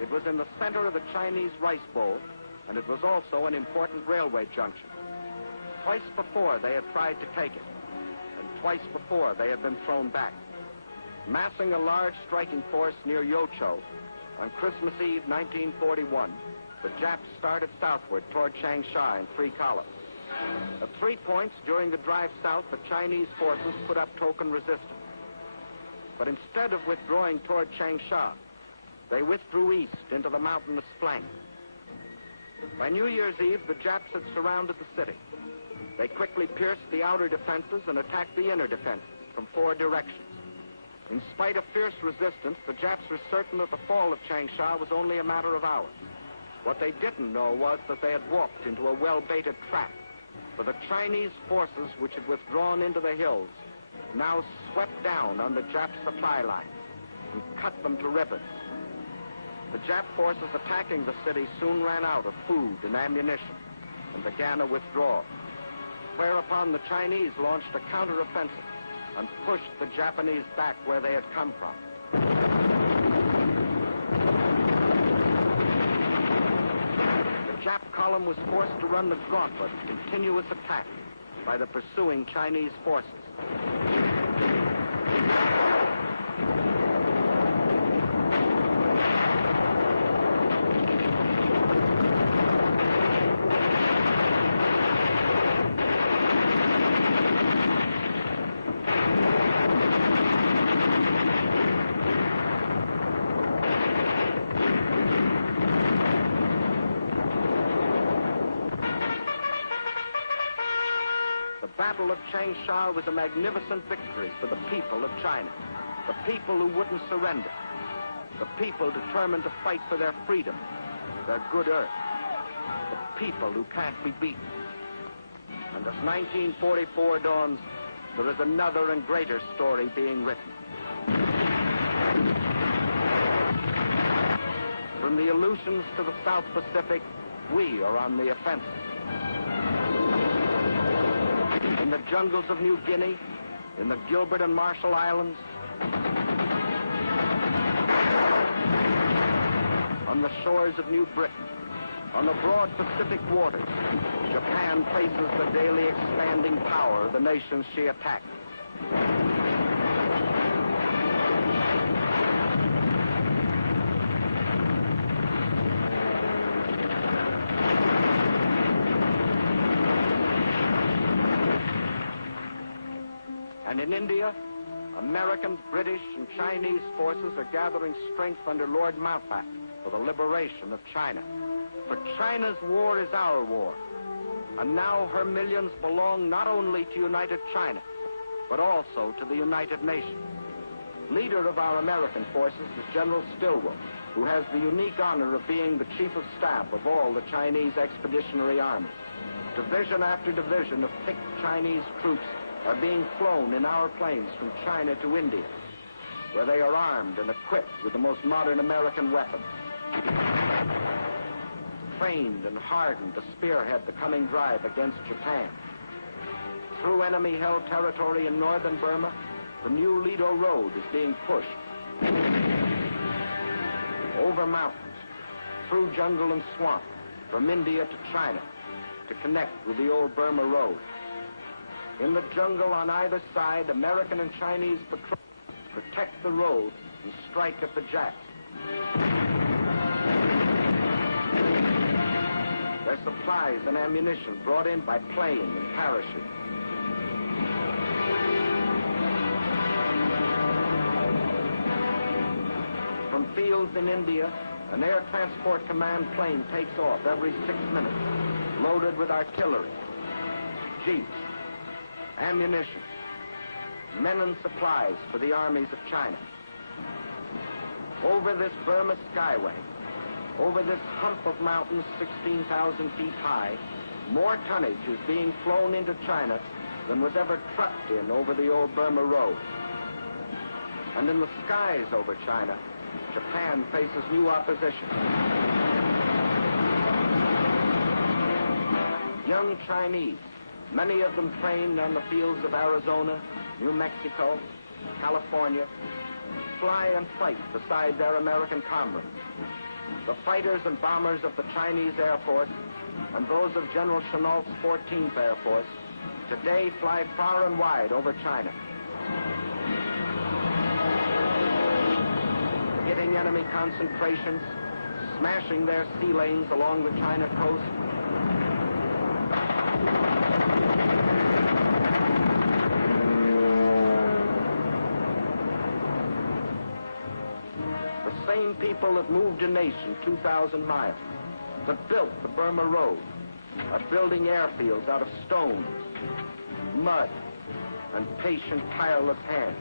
It was in the center of the Chinese rice bowl, and it was also an important railway junction. Twice before they had tried to take it, and twice before they had been thrown back. Massing a large striking force near Yocho, on Christmas Eve 1941, the Japs started southward toward Changsha in three columns. At 3 points during the drive south, the Chinese forces put up token resistance. But instead of withdrawing toward Changsha, they withdrew east into the mountainous flank. By New Year's Eve, the Japs had surrounded the city. They quickly pierced the outer defenses and attacked the inner defenses from 4 directions. In spite of fierce resistance, the Japs were certain that the fall of Changsha was only a matter of hours. What they didn't know was that they had walked into a well-baited trap, for the Chinese forces which had withdrawn into the hills now swept down on the Jap supply lines and cut them to ribbons. The Jap forces attacking the city soon ran out of food and ammunition and began a withdrawal, whereupon the Chinese launched a counteroffensive and pushed the Japanese back where they had come from. The Jap column was forced to run the gauntlet of continuous attack by the pursuing Chinese forces. Battle of Changsha was a magnificent victory for the people of China, the people who wouldn't surrender, the people determined to fight for their freedom, their good earth, the people who can't be beaten. And as 1944 dawns, there is another and greater story being written. From the Aleutians to the South Pacific, we are on the offensive. In the jungles of New Guinea, in the Gilbert and Marshall Islands, on the shores of New Britain, on the broad Pacific waters, Japan faces the daily expanding power of the nations she attacked. And in India, American, British, and Chinese forces are gathering strength under Lord Mountbatten for the liberation of China. For China's war is our war. And now her millions belong not only to United China, but also to the United Nations. Leader of our American forces is General Stilwell, who has the unique honor of being the chief of staff of all the Chinese Expeditionary Army. Division after division of picked Chinese troops are being flown in our planes from China to India, where they are armed and equipped with the most modern American weapons. Trained and hardened to spearhead the coming drive against Japan. Through enemy-held territory in northern Burma, the new Lido Road is being pushed. Over mountains, through jungle and swamp, from India to China, to connect with the old Burma Road. In the jungle on either side, American and Chinese patrols protect the road and strike at the Japs. Their supplies and ammunition brought in by plane and parachute. From fields in India, an air transport command plane takes off every 6 minutes, loaded with artillery, jeeps, ammunition, men and supplies for the armies of China. Over this Burma skyway, over this hump of mountains 16,000 feet high, more tonnage is being flown into China than was ever trucked in over the old Burma Road. And in the skies over China, Japan faces new opposition. Young Chinese, many of them trained on the fields of Arizona, New Mexico, California, fly and fight beside their American comrades. The fighters and bombers of the Chinese Air Force and those of General Chennault's 14th Air Force today fly far and wide over China, hitting enemy concentrations, smashing their sea lanes along the China coast. The same people that moved a nation 2,000 miles, that built the Burma Road, are building airfields out of stone, mud, and patient, tireless hands.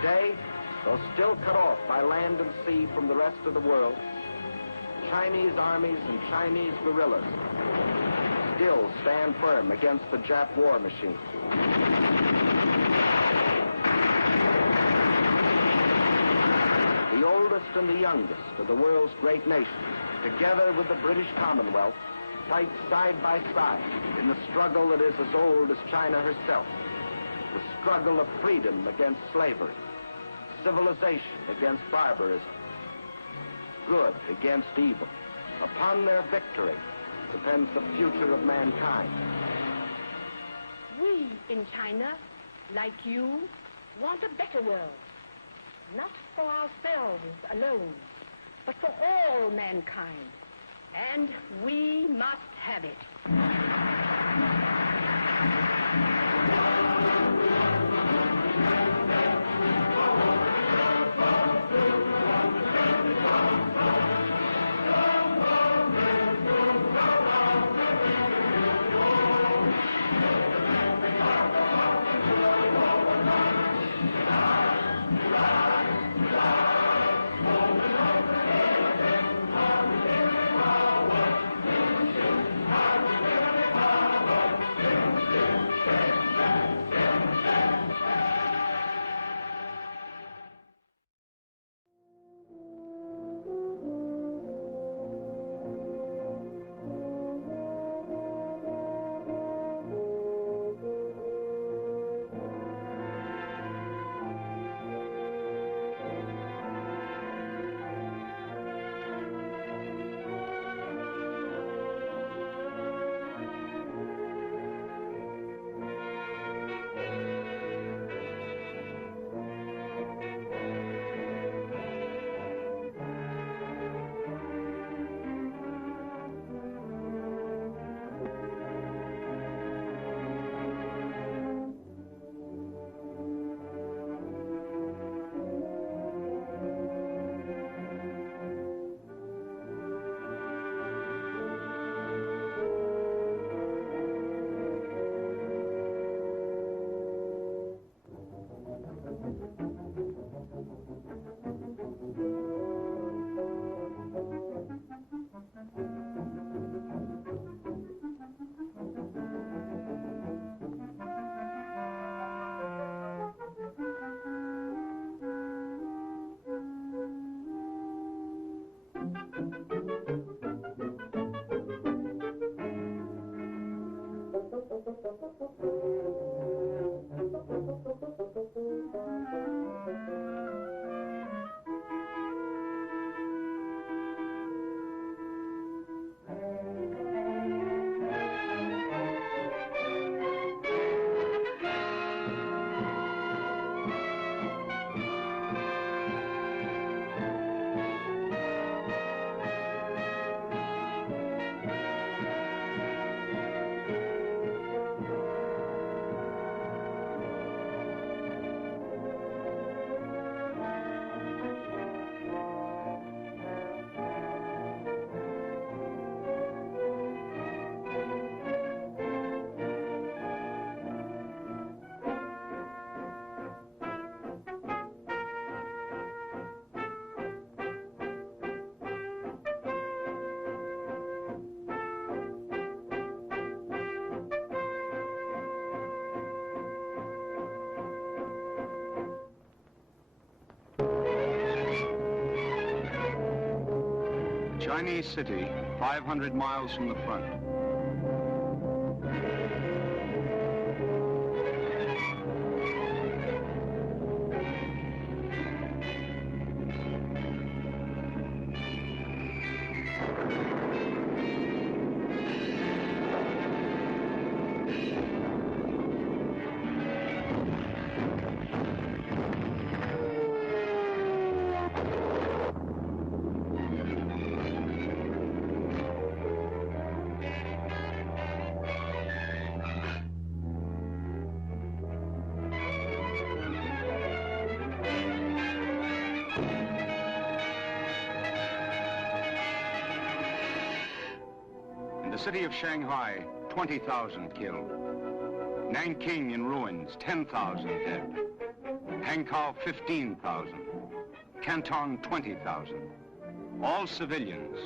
Today, though still cut off by land and sea from the rest of the world, Chinese armies and Chinese guerrillas still stand firm against the Jap war machine. The oldest and the youngest of the world's great nations, together with the British Commonwealth, fight side by side in the struggle that is as old as China herself, the struggle of freedom against slavery, civilization against barbarism, good against evil. Upon their victory depends the future of mankind. We in China, like you, want a better world. Not for ourselves alone, but for all mankind. And we must have it. Chinese city, 500 miles from the front. City of Shanghai, 20,000 killed. Nanking in ruins, 10,000 dead. Hankow, 15,000. Canton, 20,000. All civilians,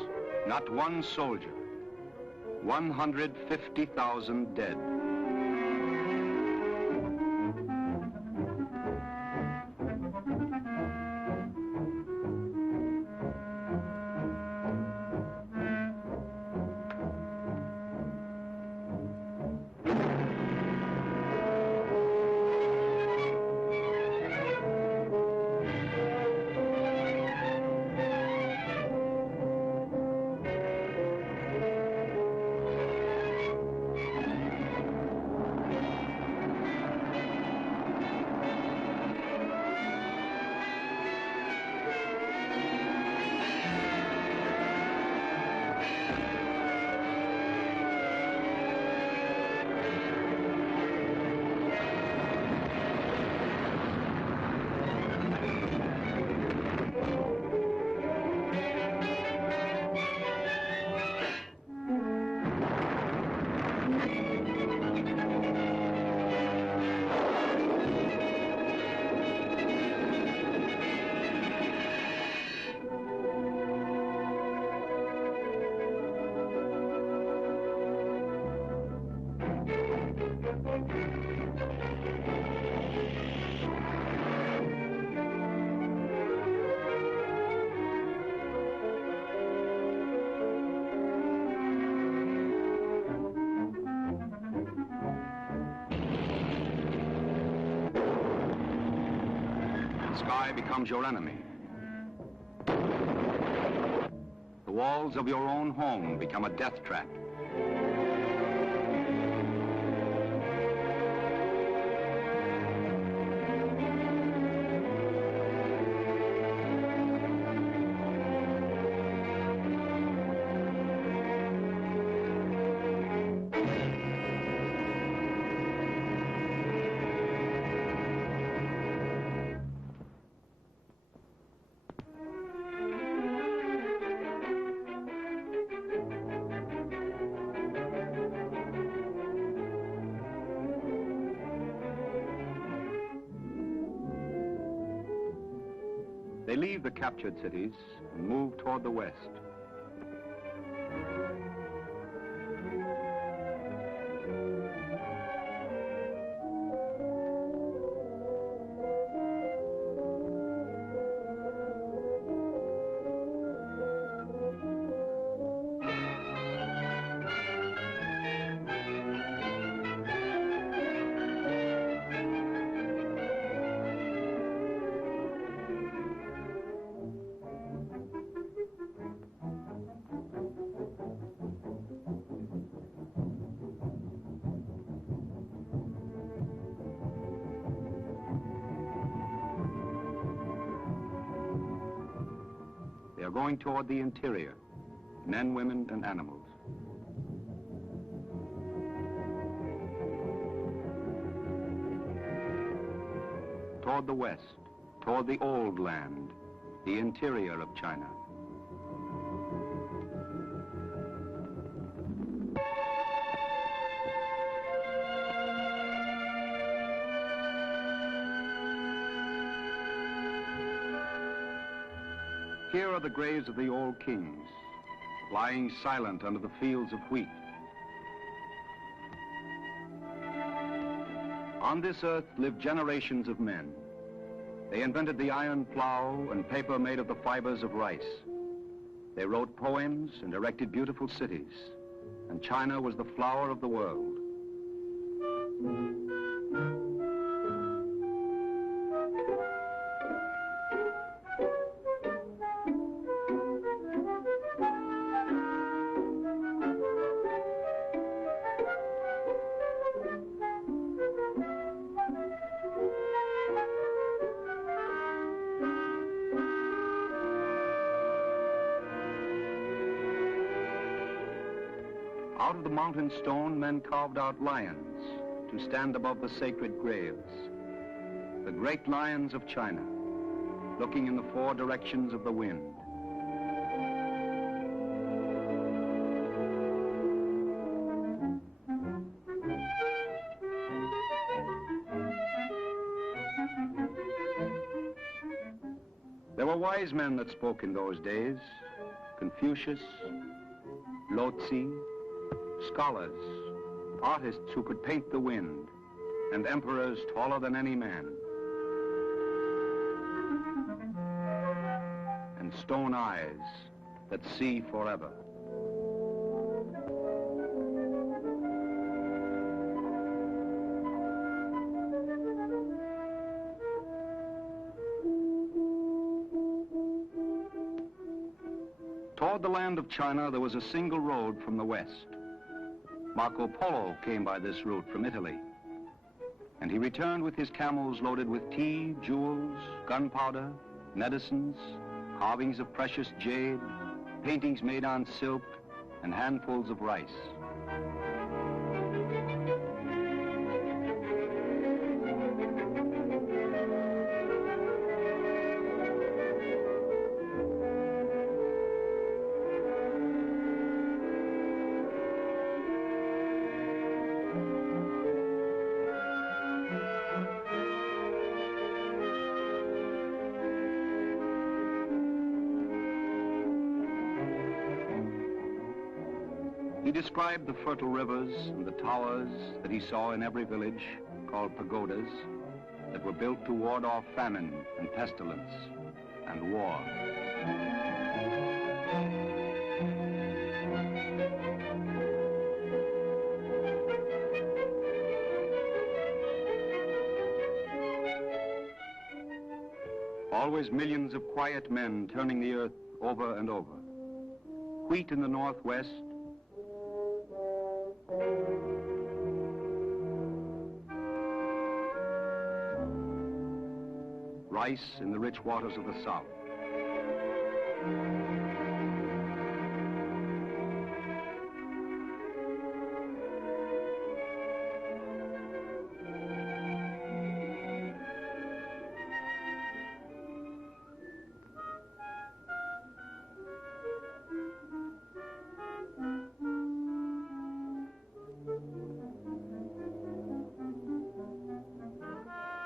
not one soldier. 150,000 dead. Sky becomes your enemy. The walls of your own home become a death trap. They leave the captured cities and move toward the west. going toward the interior, men, women, and animals. Toward the west, toward the old land, the interior of China. Here are the graves of the old kings, lying silent under the fields of wheat. On this earth lived generations of men. They invented the iron plow and paper made of the fibers of rice. They wrote poems and erected beautiful cities, and China was the flower of the world. Out of the mountain stone, men carved out lions to stand above the sacred graves. The great lions of China, looking in the four directions of the wind. There were wise men that spoke in those days: Confucius, Lao-tzu, scholars, artists who could paint the wind, and emperors taller than any man. And stone eyes that see forever. Toward the land of China, there was a single road from the west. Marco Polo came by this route from Italy, and he returned with his camels loaded with tea, jewels, gunpowder, medicines, carvings of precious jade, paintings made on silk, and handfuls of rice. He described the fertile rivers and the towers that he saw in every village, called pagodas, that were built to ward off famine and pestilence and war. Always millions of quiet men turning the earth over and over. Wheat in the northwest, rice in the rich waters of the south.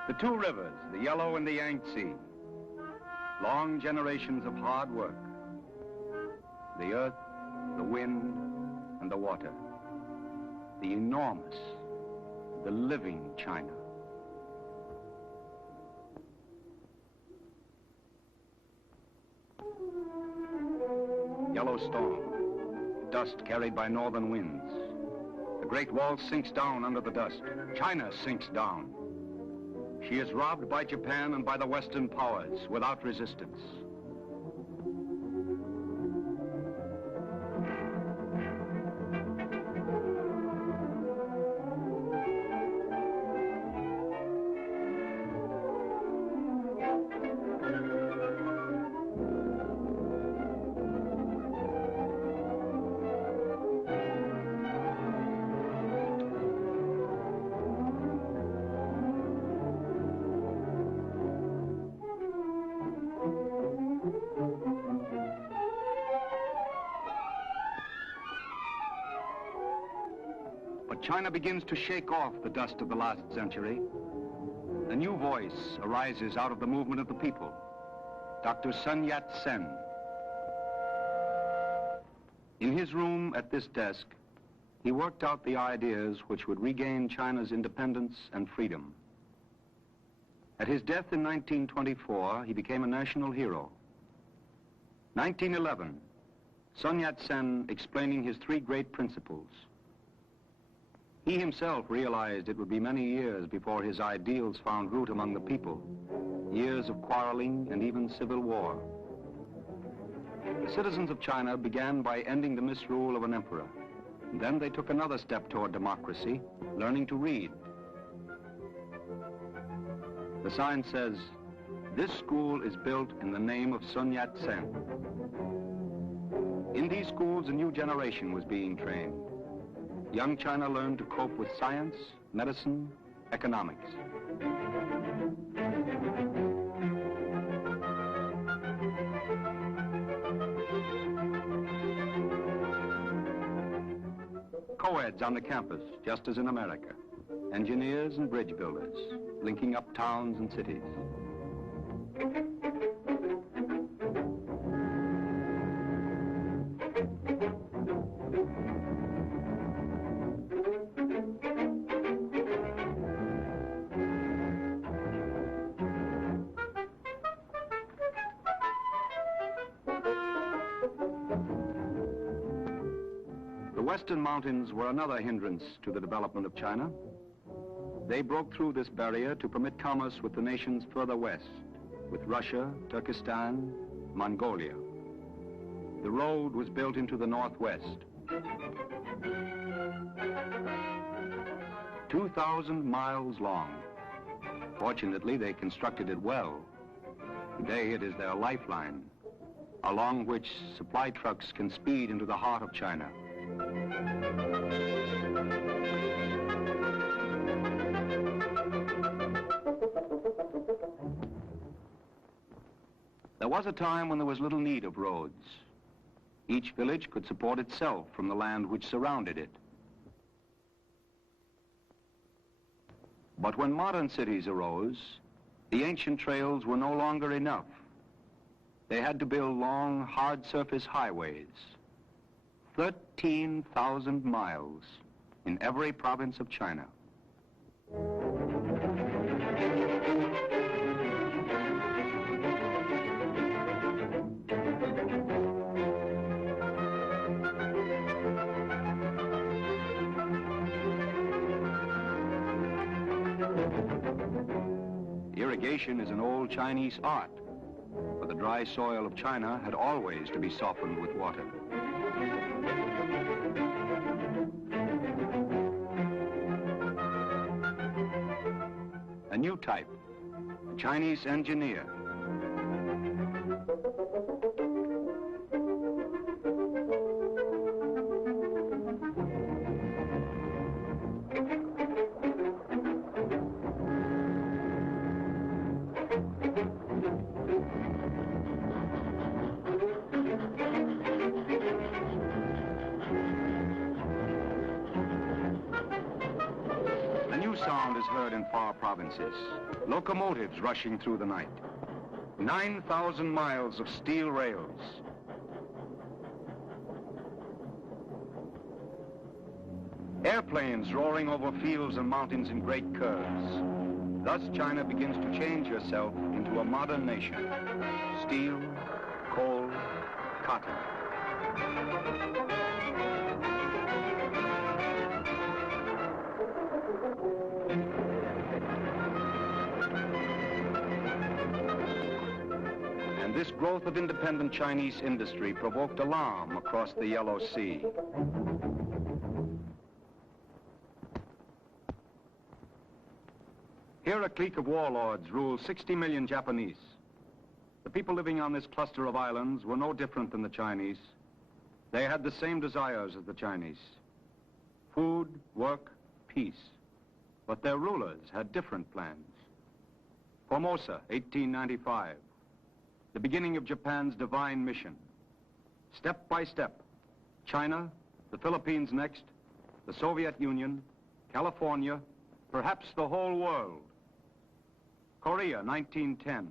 The two rivers, the Yellow and the Yangtze, long generations of hard work. The earth, the wind, and the water. The enormous, the living China. Yellowstone, dust carried by northern winds. The Great Wall sinks down under the dust. China sinks down. She is robbed by Japan and by the Western powers without resistance. But China begins to shake off the dust of the last century. A new voice arises out of the movement of the people. Dr. Sun Yat-sen. In his room at this desk, he worked out the ideas which would regain China's independence and freedom. At his death in 1924, he became a national hero. 1911, Sun Yat-sen explaining his three great principles. He himself realized it would be many years before his ideals found root among the people, years of quarreling and even civil war. The citizens of China began by ending the misrule of an emperor. And then they took another step toward democracy, learning to read. The sign says, "This school is built in the name of Sun Yat-sen." In these schools, a new generation was being trained. Young China learned to cope with science, medicine, economics. Co-eds on the campus, just as in America. Engineers and bridge builders, linking up towns and cities. The Western mountains were another hindrance to the development of China. They broke through this barrier to permit commerce with the nations further west, with Russia, Turkestan, Mongolia. The road was built into the northwest. 2,000 miles long. Fortunately, they constructed it well. Today, it is their lifeline, along which supply trucks can speed into the heart of China. There was a time when there was little need of roads. Each village could support itself from the land which surrounded it. But when modern cities arose, the ancient trails were no longer enough. They had to build long, hard-surface highways. 13,000 miles in every province of China. Irrigation is an old Chinese art, but the dry soil of China had always to be softened with water. A new type, a Chinese engineer. Sound is heard in far provinces. Locomotives rushing through the night. 9,000 miles of steel rails. Airplanes roaring over fields and mountains in great curves. Thus China begins to change herself into a modern nation. Steel, coal, cotton. And this growth of independent Chinese industry provoked alarm across the Yellow Sea. Here a clique of warlords ruled 60 million Japanese. The people living on this cluster of islands were no different than the Chinese. They had the same desires as the Chinese. Food, work, peace. But their rulers had different plans. Formosa, 1895. The beginning of Japan's divine mission. Step by step, China, the Philippines next, the Soviet Union, California, perhaps the whole world. Korea, 1910.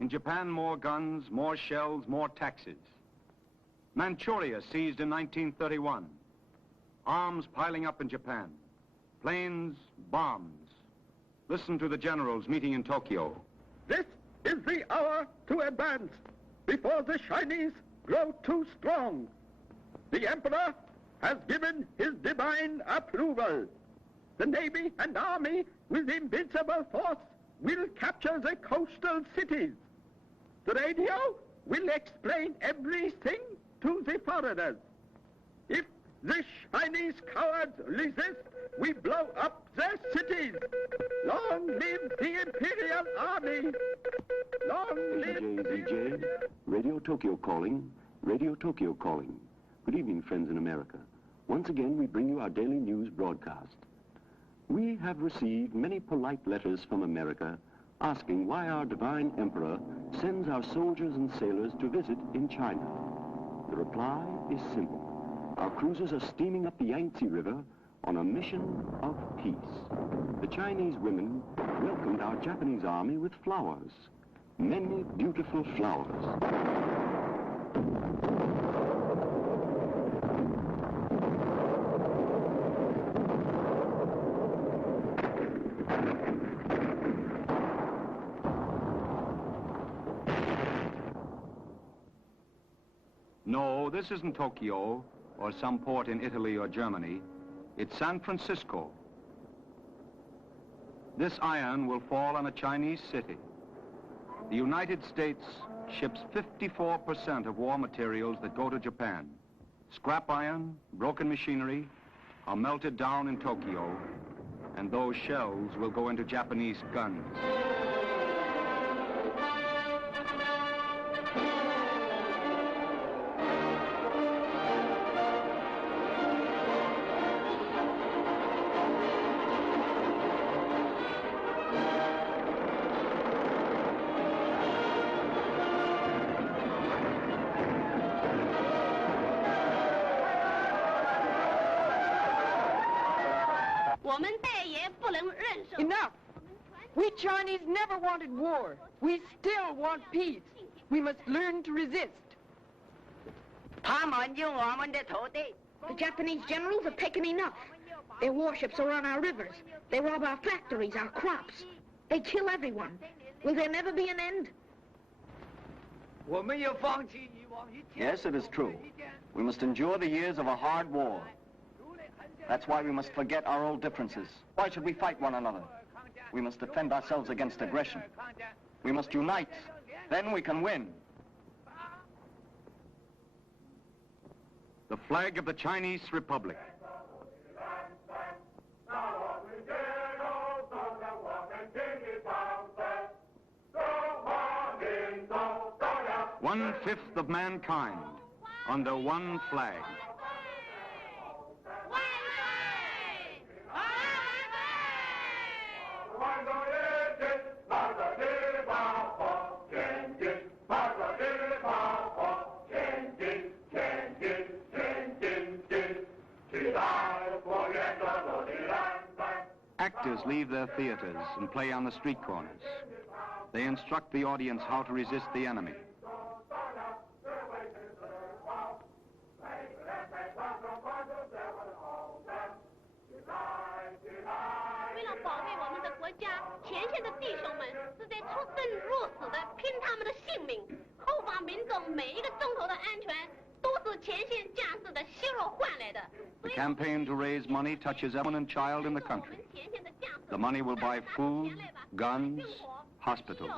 In Japan, more guns, more shells, more taxes. Manchuria, seized in 1931. Arms piling up in Japan. Planes, bombs. Listen to the generals meeting in Tokyo. This is the hour to advance before the Chinese grow too strong. The Emperor has given his divine approval. The Navy and Army with invincible force will capture the coastal cities. The radio will explain everything to the foreigners. If the Chinese cowards resist, we blow up their cities. Long live the Imperial Army. Long live VJ, Radio Tokyo calling. Radio Tokyo calling. Good evening, friends in America. Once again, we bring you our daily news broadcast. We have received many polite letters from America asking why our divine emperor sends our soldiers and sailors to visit in China. The reply is simple. Our cruisers are steaming up the Yangtze River on a mission of peace. The Chinese women welcomed our Japanese army with flowers, many beautiful flowers. No, this isn't Tokyo or some port in Italy or Germany. It's San Francisco. This iron will fall on a Chinese city. The United States ships 54% of war materials that go to Japan. Scrap iron, broken machinery are melted down in Tokyo, and those shells will go into Japanese guns. Enough! We Chinese never wanted war. We still want peace. We must learn to resist. The Japanese generals have taken enough. Their warships are on our rivers. They rob our factories, our crops. They kill everyone. Will there never be an end? Yes, it is true. We must endure the years of a hard war. That's why we must forget our old differences. Why should we fight one another? We must defend ourselves against aggression. We must unite. Then we can win. The flag of the Chinese Republic. One-fifth of mankind under one flag. Actors leave their theaters and play on the street corners. They instruct the audience how to resist the enemy. The campaign to raise money touches every woman and child in the country. The money will buy food, guns, hospitals.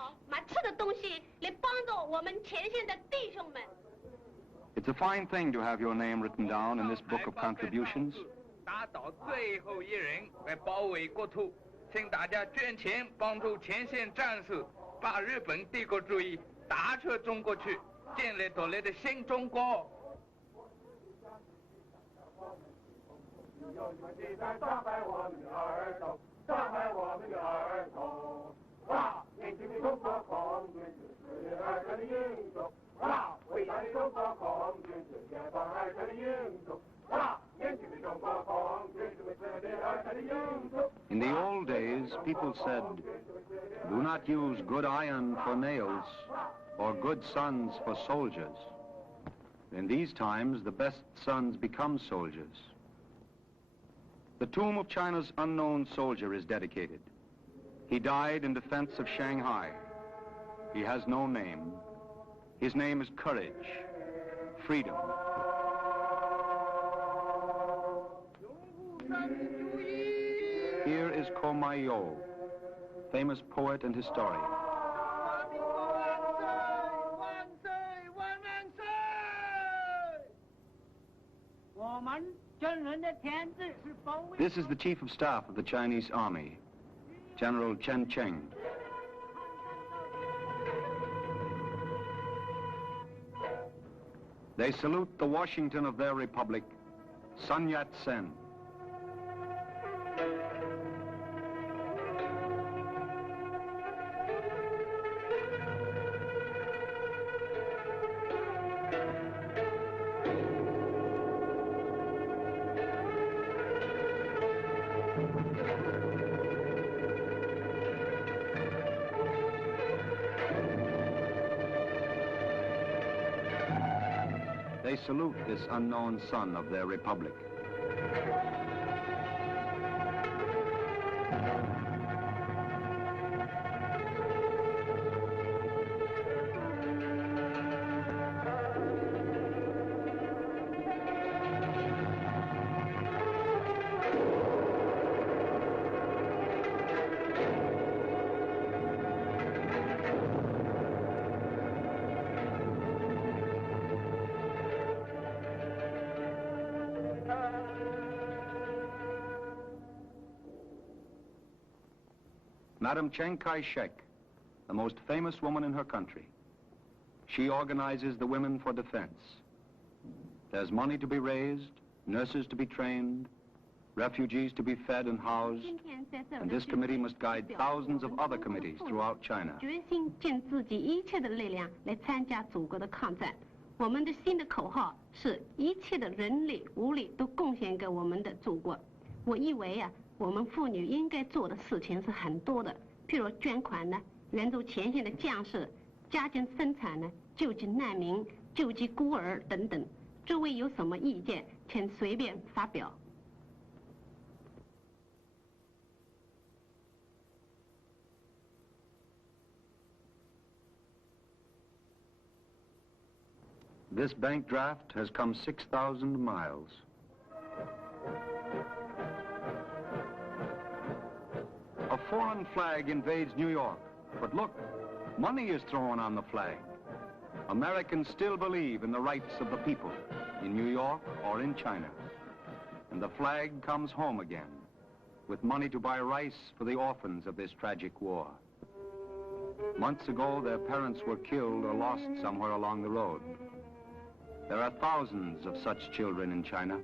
It's a fine thing to have your name written down in this book of contributions. 打倒最后一人来保卫国土，请大家捐钱帮助前线战士，把日本帝国主义打出中国去，建立独立的新中国。伤害我们的儿童，伤害我们的儿童。哇！年轻的中国空军是4月20日的英雄。哇！伟大的中国空军是解放20日的英雄。哇！年轻的中国空 In the old days, people said, do not use good iron for nails or good sons for soldiers. In these times, the best sons become soldiers. The tomb of China's unknown soldier is dedicated. He died in defense of Shanghai. He has no name. His name is courage, freedom. Here is Ko Mai-yo, famous poet and historian. This is the Chief of Staff of the Chinese Army, General Chen Cheng. They salute the Washington of their republic, Sun Yat-sen. They salute this unknown son of their republic. Madam Chiang Kai-shek, the most famous woman in her country. She organizes the women for defense. There's money to be raised, nurses to be trained, refugees to be fed and housed, and this committee must guide thousands of other committees throughout China. 决心尽自己一切的力量来参加祖国的抗战。我们的新的口号是一切的人力物力都贡献给我们的祖国。我以为我们妇女应该做的事情是很多的，譬如捐款呢，援助前线的将士，加紧生产呢，救济难民，救济孤儿等等。诸位有什么意见，请随便发表。 This bank draft has come 6,000 miles. A foreign flag invades New York, but look, money is thrown on the flag. Americans still believe in the rights of the people, in New York or in China. And the flag comes home again, with money to buy rice for the orphans of this tragic war. Months ago, their parents were killed or lost somewhere along the road. There are thousands of such children in China.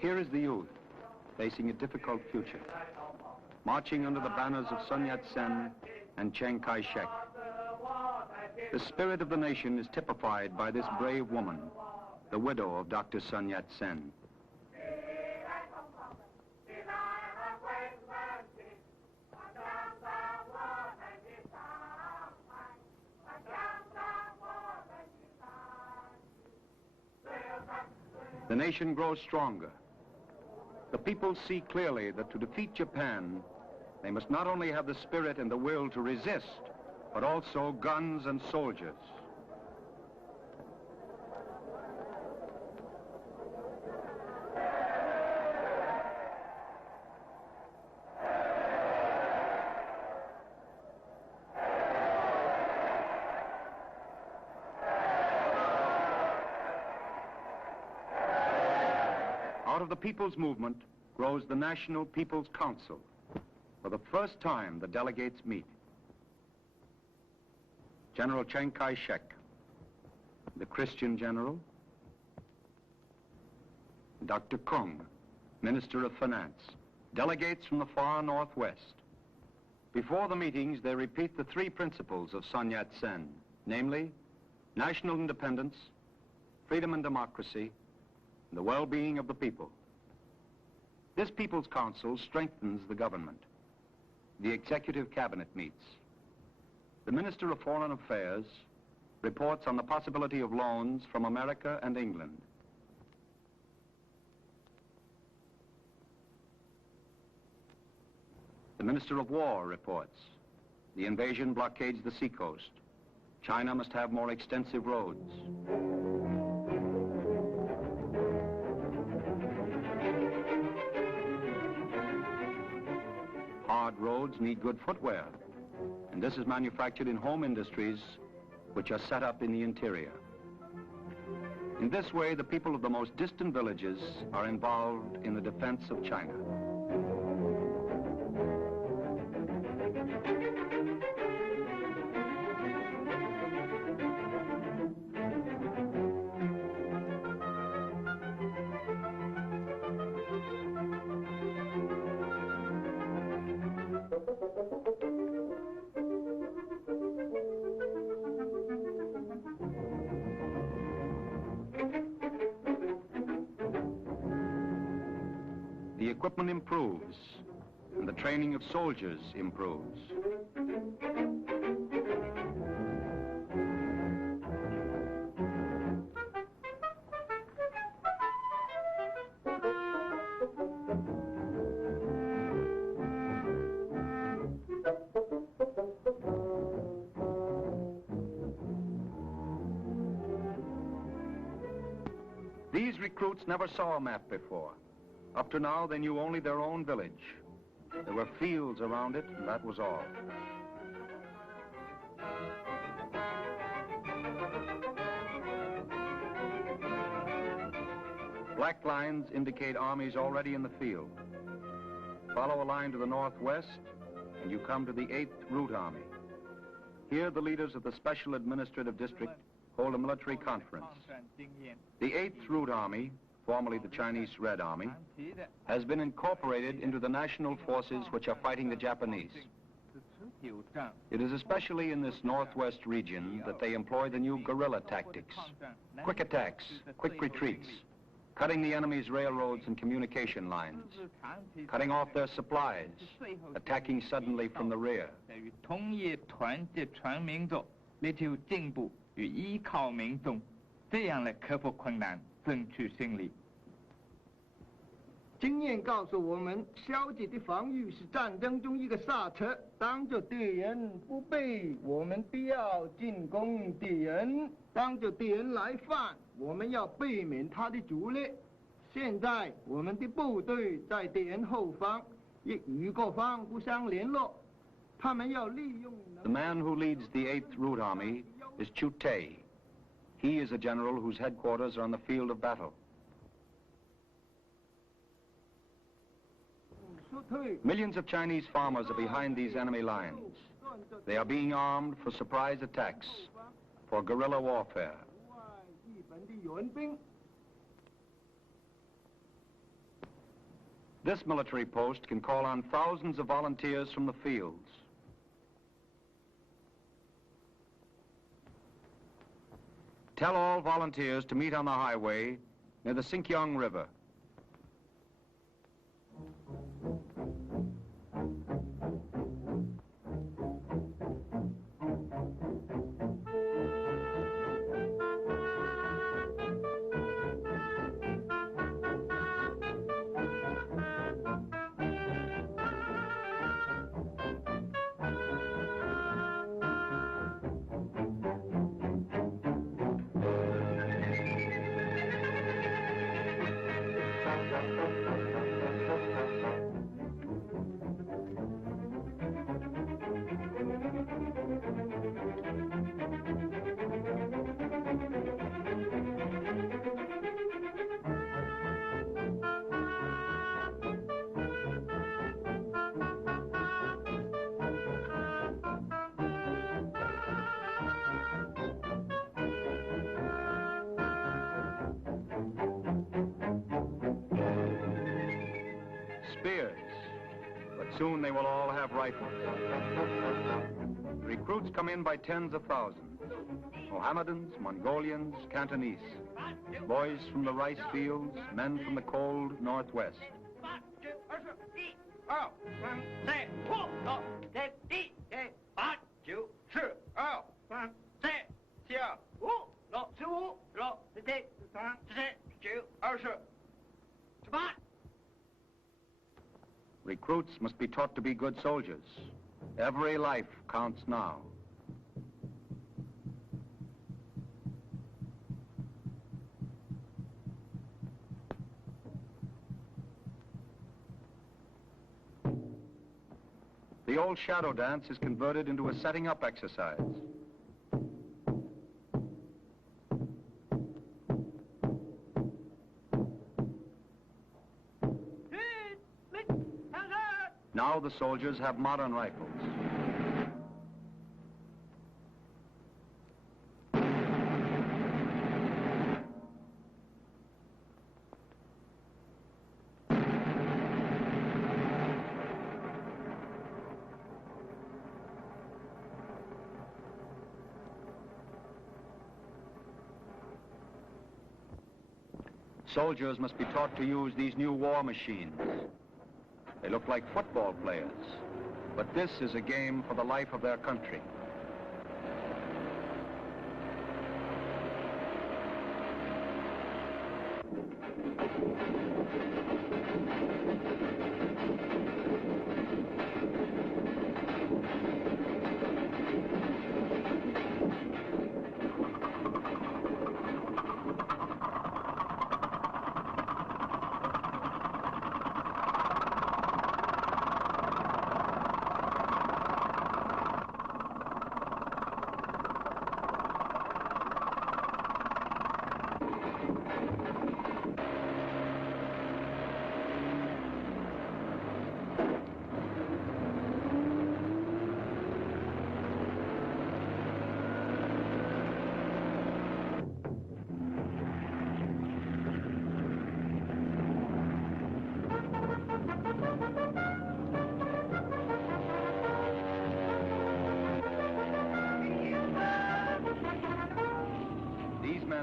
Here is the youth, facing a difficult future, marching under the banners of Sun Yat-sen and Chiang Kai-shek. The spirit of the nation is typified by this brave woman, the widow of Dr. Sun Yat-sen. The nation grows stronger. The people see clearly that to defeat Japan, they must not only have the spirit and the will to resist, but also guns and soldiers. Out of the People's Movement grows the National People's Council. For the first time, the delegates meet. General Chiang Kai-shek, the Christian general, Dr. Kung, Minister of Finance, delegates from the far northwest. Before the meetings, they repeat the three principles of Sun Yat-sen, namely, national independence, freedom and democracy, and the well-being of the people. This People's Council strengthens the government. The Executive Cabinet meets. The Minister of Foreign Affairs reports on the possibility of loans from America and England. The Minister of War reports. The invasion blockades the seacoast. China must have more extensive roads. Hard roads need good footwear, and this is manufactured in home industries which are set up in the interior. In this way, the people of the most distant villages are involved in the defense of China. The equipment improves, and the training of soldiers improves. These recruits never saw a map before. Up to now, they knew only their own village. There were fields around it, and that was all. Black lines indicate armies already in the field. Follow a line to the northwest, and you come to the 8th Route Army. Here, the leaders of the Special Administrative District hold a military conference. The 8th Route Army, formerly the Chinese Red Army, has been incorporated into the national forces which are fighting the Japanese. It is especially in this northwest region that they employ the new guerrilla tactics, quick attacks, quick retreats, cutting the enemy's railroads and communication lines, cutting off their supplies, attacking suddenly from the rear. 经验告诉我们，消极的防御是战争中一个刹车。当着敌人不备，我们必要进攻敌人；当着敌人来犯，我们要避免他的主力。现在我们的部队在敌人后方，亦与各方互相联络。他们要利用。The man who leads the 8th Route Army is Chu Tay. He is a general whose headquarters are on the field of battle. Millions of Chinese farmers are behind these enemy lines. They are being armed for surprise attacks, for guerrilla warfare. This military post can call on thousands of volunteers from the fields. Tell all volunteers to meet on the highway near the Sinkyong River. Spears, but soon they will all have rifles. Recruits come in by tens of thousands. Mohammedans, Mongolians, Cantonese. Boys from the rice fields, men from the cold northwest. Recruits must be taught to be good soldiers. Every life counts now. The old shadow dance is converted into a setting up exercise. Now the soldiers have modern rifles. Soldiers must be taught to use these new war machines. They look like football players, but this is a game for the life of their country.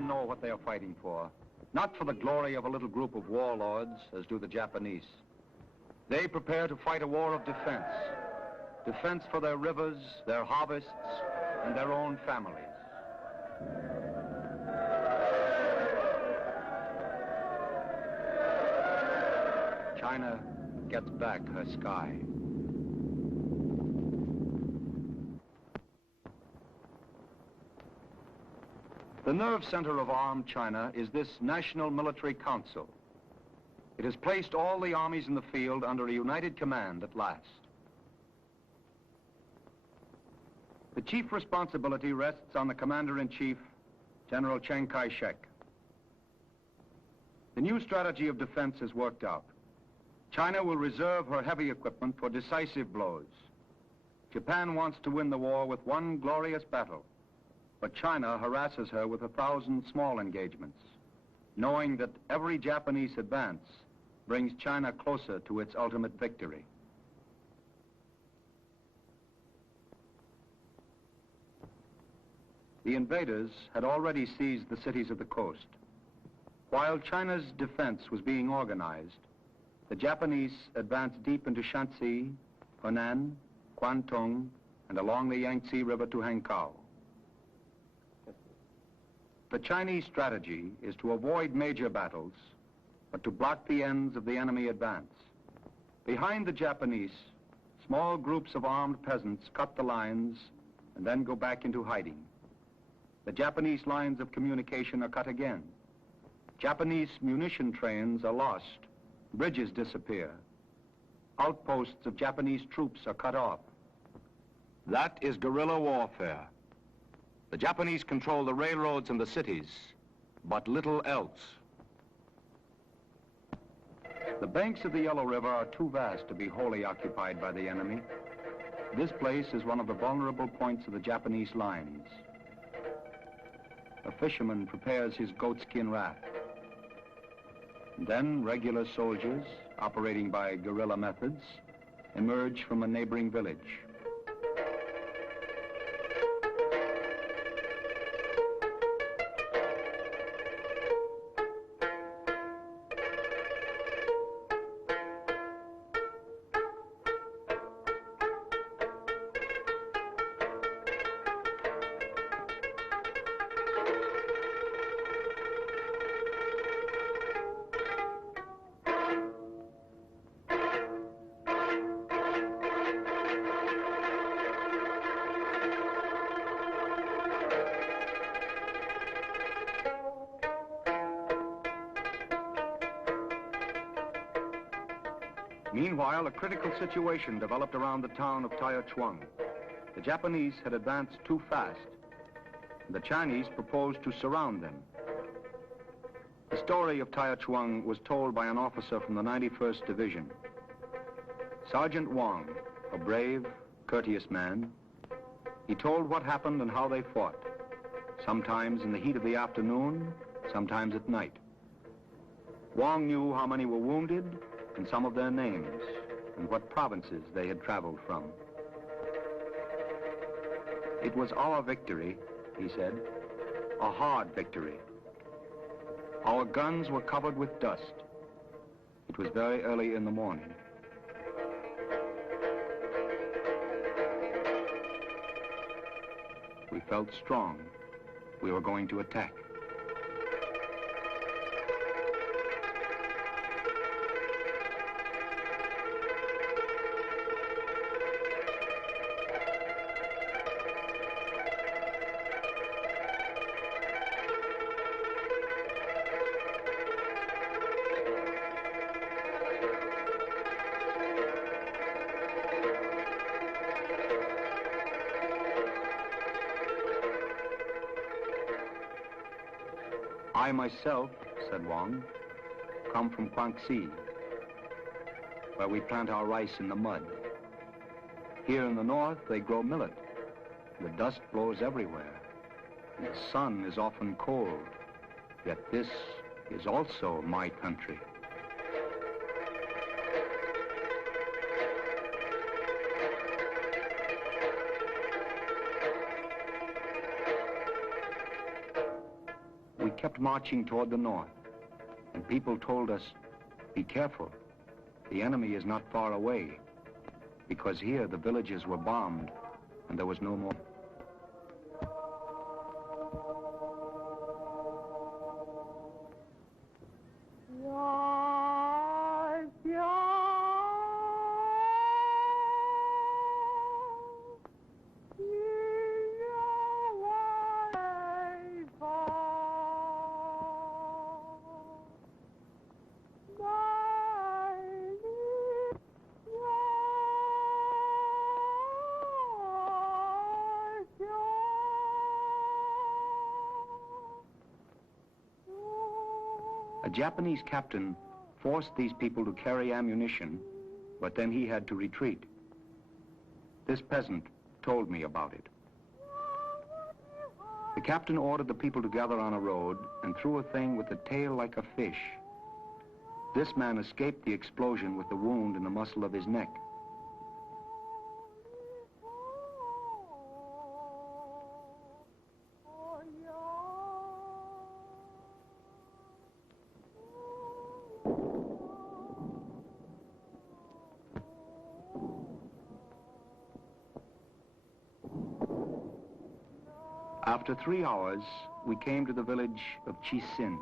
Know what they are fighting for, not for the glory of a little group of warlords, as do the Japanese. They prepare to fight a war of defense. Defense for their rivers, their harvests, and their own families. China gets back her sky. The nerve center of armed China is this National Military Council. It has placed all the armies in the field under a united command at last. The chief responsibility rests on the Commander-in-Chief, General Chiang Kai-shek. The new strategy of defense is worked out. China will reserve her heavy equipment for decisive blows. Japan wants to win the war with one glorious battle. But China harasses her with 1,000 small engagements, knowing that every Japanese advance brings China closer to its ultimate victory. The invaders had already seized the cities of the coast. While China's defense was being organized, the Japanese advanced deep into Shanxi, Henan, Guangdong, and along the Yangtze River to Hankow. The Chinese strategy is to avoid major battles, but to block the ends of the enemy advance. Behind the Japanese, small groups of armed peasants cut the lines and then go back into hiding. The Japanese lines of communication are cut again. Japanese munition trains are lost. Bridges disappear. Outposts of Japanese troops are cut off. That is guerrilla warfare. The Japanese control the railroads and the cities, but little else. The banks of the Yellow River are too vast to be wholly occupied by the enemy. This place is one of the vulnerable points of the Japanese lines. A fisherman prepares his goatskin raft. Then regular soldiers, operating by guerrilla methods, emerge from a neighboring village. Meanwhile, a critical situation developed around the town of Taichuang. The Japanese had advanced too fast. The Chinese proposed to surround them. The story of Taichuang was told by an officer from the 91st Division. Sergeant Wang, a brave, courteous man, he told what happened and how they fought, sometimes in the heat of the afternoon, sometimes at night. Wang knew how many were wounded and some of their names, and what provinces they had traveled from. It was our victory, he said, a hard victory. Our guns were covered with dust. It was very early in the morning. We felt strong. We were going to attack. I myself, said Wang, come from Guangxi, where we plant our rice in the mud. Here in the north, they grow millet. The dust blows everywhere, and the sun is often cold. Yet this is also my country. We kept marching toward the north, and people told us, be careful, the enemy is not far away, because here the villages were bombed, and there was no more. A Japanese captain forced these people to carry ammunition, but then he had to retreat. This peasant told me about it. The captain ordered the people to gather on a road and threw a thing with a tail like a fish. This man escaped the explosion with the wound in the muscle of his neck. After 3 hours, we came to the village of Chisin.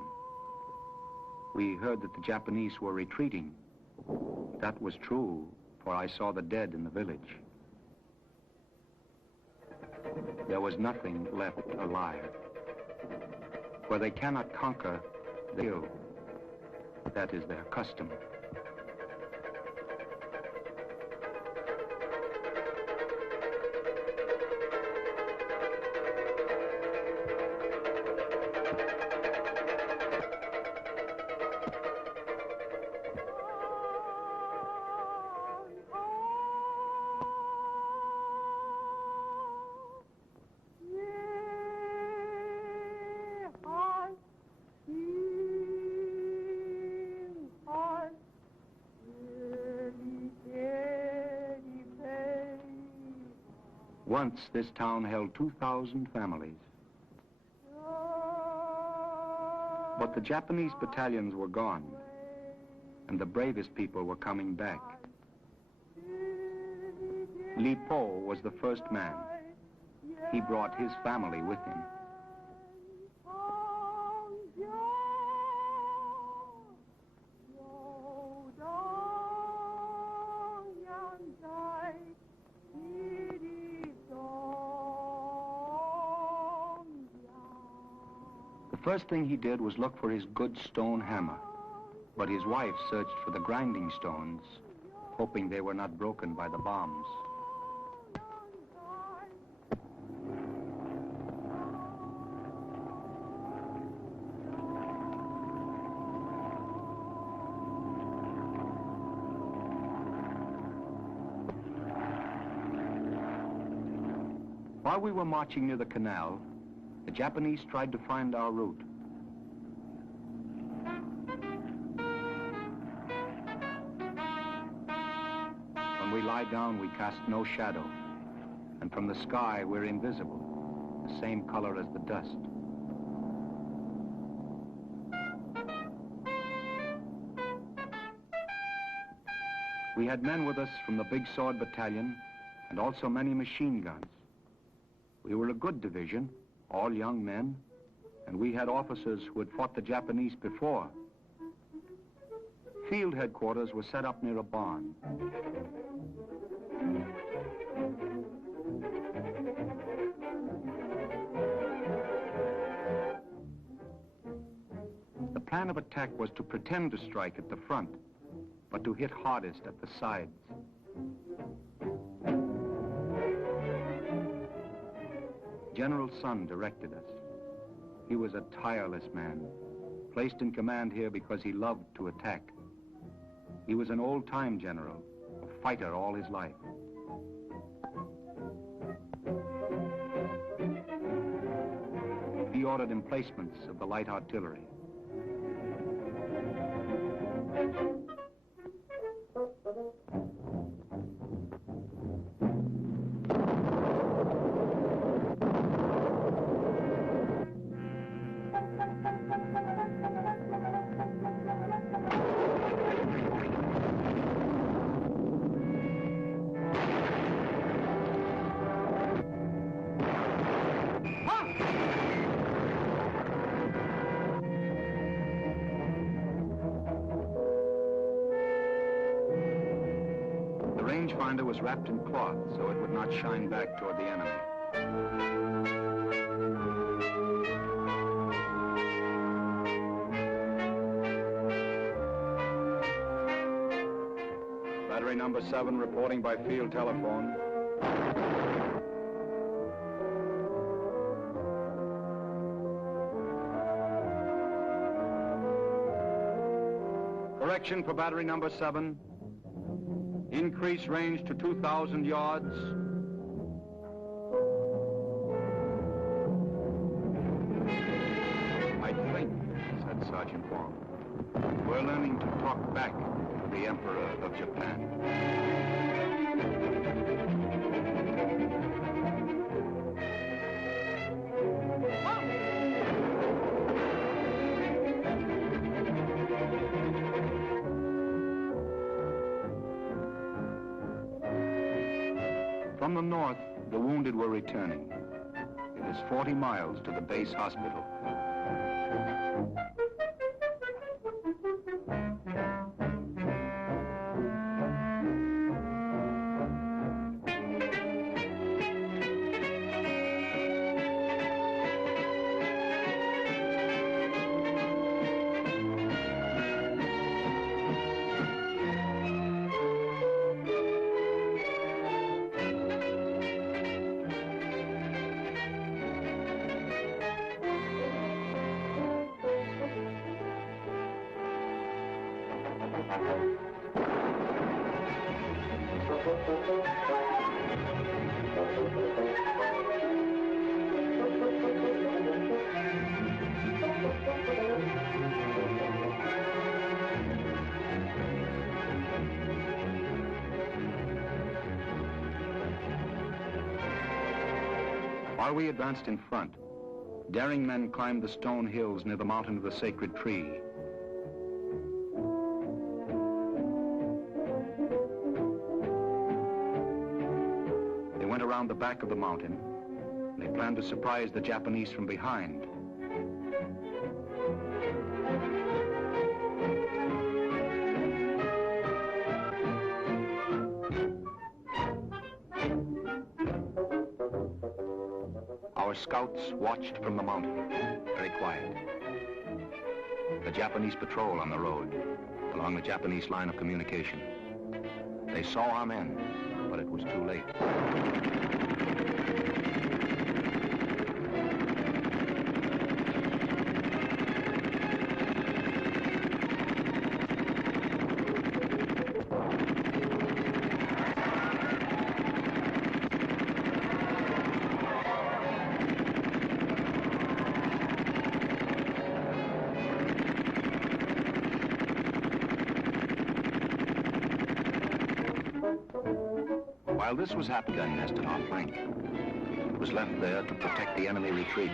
We heard that the Japanese were retreating. That was true, for I saw the dead in the village. There was nothing left alive. Where they cannot conquer, they kill. That is their custom. Once, this town held 2,000 families. But the Japanese battalions were gone, and the bravest people were coming back. Li Po was the first man. He brought his family with him. The first thing he did was look for his good stone hammer, but his wife searched for the grinding stones, hoping they were not broken by the bombs. While we were marching near the canal, the Japanese tried to find our route. When we lie down, we cast no shadow, and from the sky we're invisible, the same color as the dust. We had men with us from the Big Sword Battalion and also many machine guns. We were a good division, all young men, and we had officers who had fought the Japanese before. Field headquarters were set up near a barn. The plan of attack was to pretend to strike at the front, but to hit hardest at the sides. General Sun directed us. He was a tireless man, placed in command here because he loved to attack. He was an old-time general, a fighter all his life. He ordered emplacements of the light artillery. Rangefinder was wrapped in cloth so it would not shine back toward the enemy. Battery number 7 reporting by field telephone. Correction for battery number 7. Increase range to 2,000 yards. I think, said Sergeant Wong, we're learning to talk back to the Emperor of Japan. From the north, the wounded were returning. It is 40 miles to the base hospital. While we advanced in front, daring men climbed the stone hills near the mountain of the sacred tree. They went around the back of the mountain. They planned to surprise the Japanese from behind. Our scouts watched from the mountain, very quiet. A Japanese patrol on the road, along the Japanese line of communication. They saw our men, but it was too late. While this was happening, gun nested on flank. It was left there to protect the enemy retreat.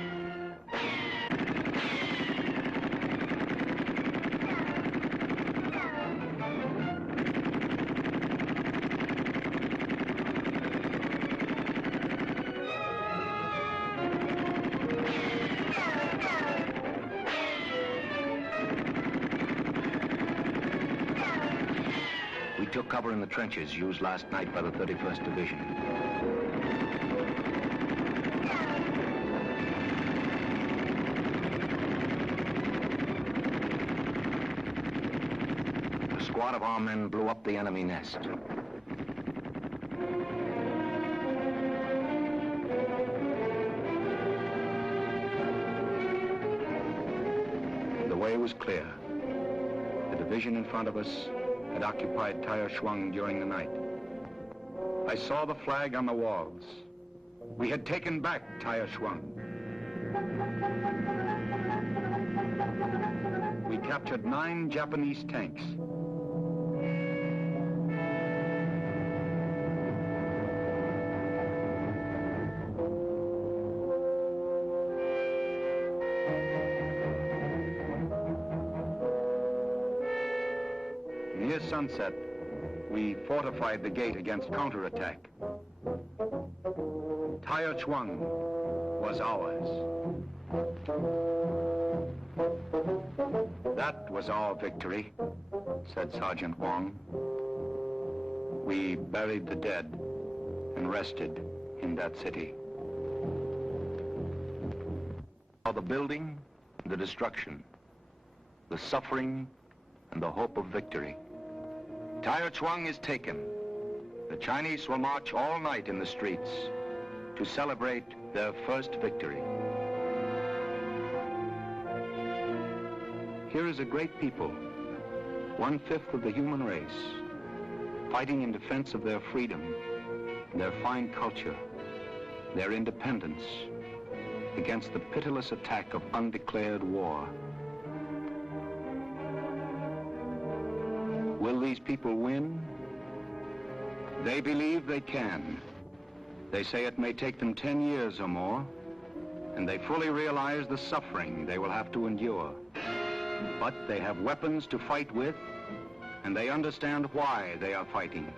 We took cover in the trenches used last night by the 31st Division. A squad of our men blew up the enemy nest. The way was clear. The division in front of us had occupied Tire Shuang during the night. I saw the flag on the walls. We had taken back Tire Shuang. We captured 9 Japanese tanks. Near sunset, we fortified the gate against counterattack. Tire Shuang was ours. That was our victory, said Sergeant Wong. We buried the dead and rested in that city. The building, the destruction, the suffering, and the hope of victory. Tire Shuang is taken. The Chinese will march all night in the streets to celebrate their first victory. Here is a great people, 1/5 of the human race, fighting in defense of their freedom, their fine culture, their independence, against the pitiless attack of undeclared war. Will these people win? They believe they can. They say it may take them 10 years or more, and they fully realize the suffering they will have to endure. But they have weapons to fight with, and they understand why they are fighting.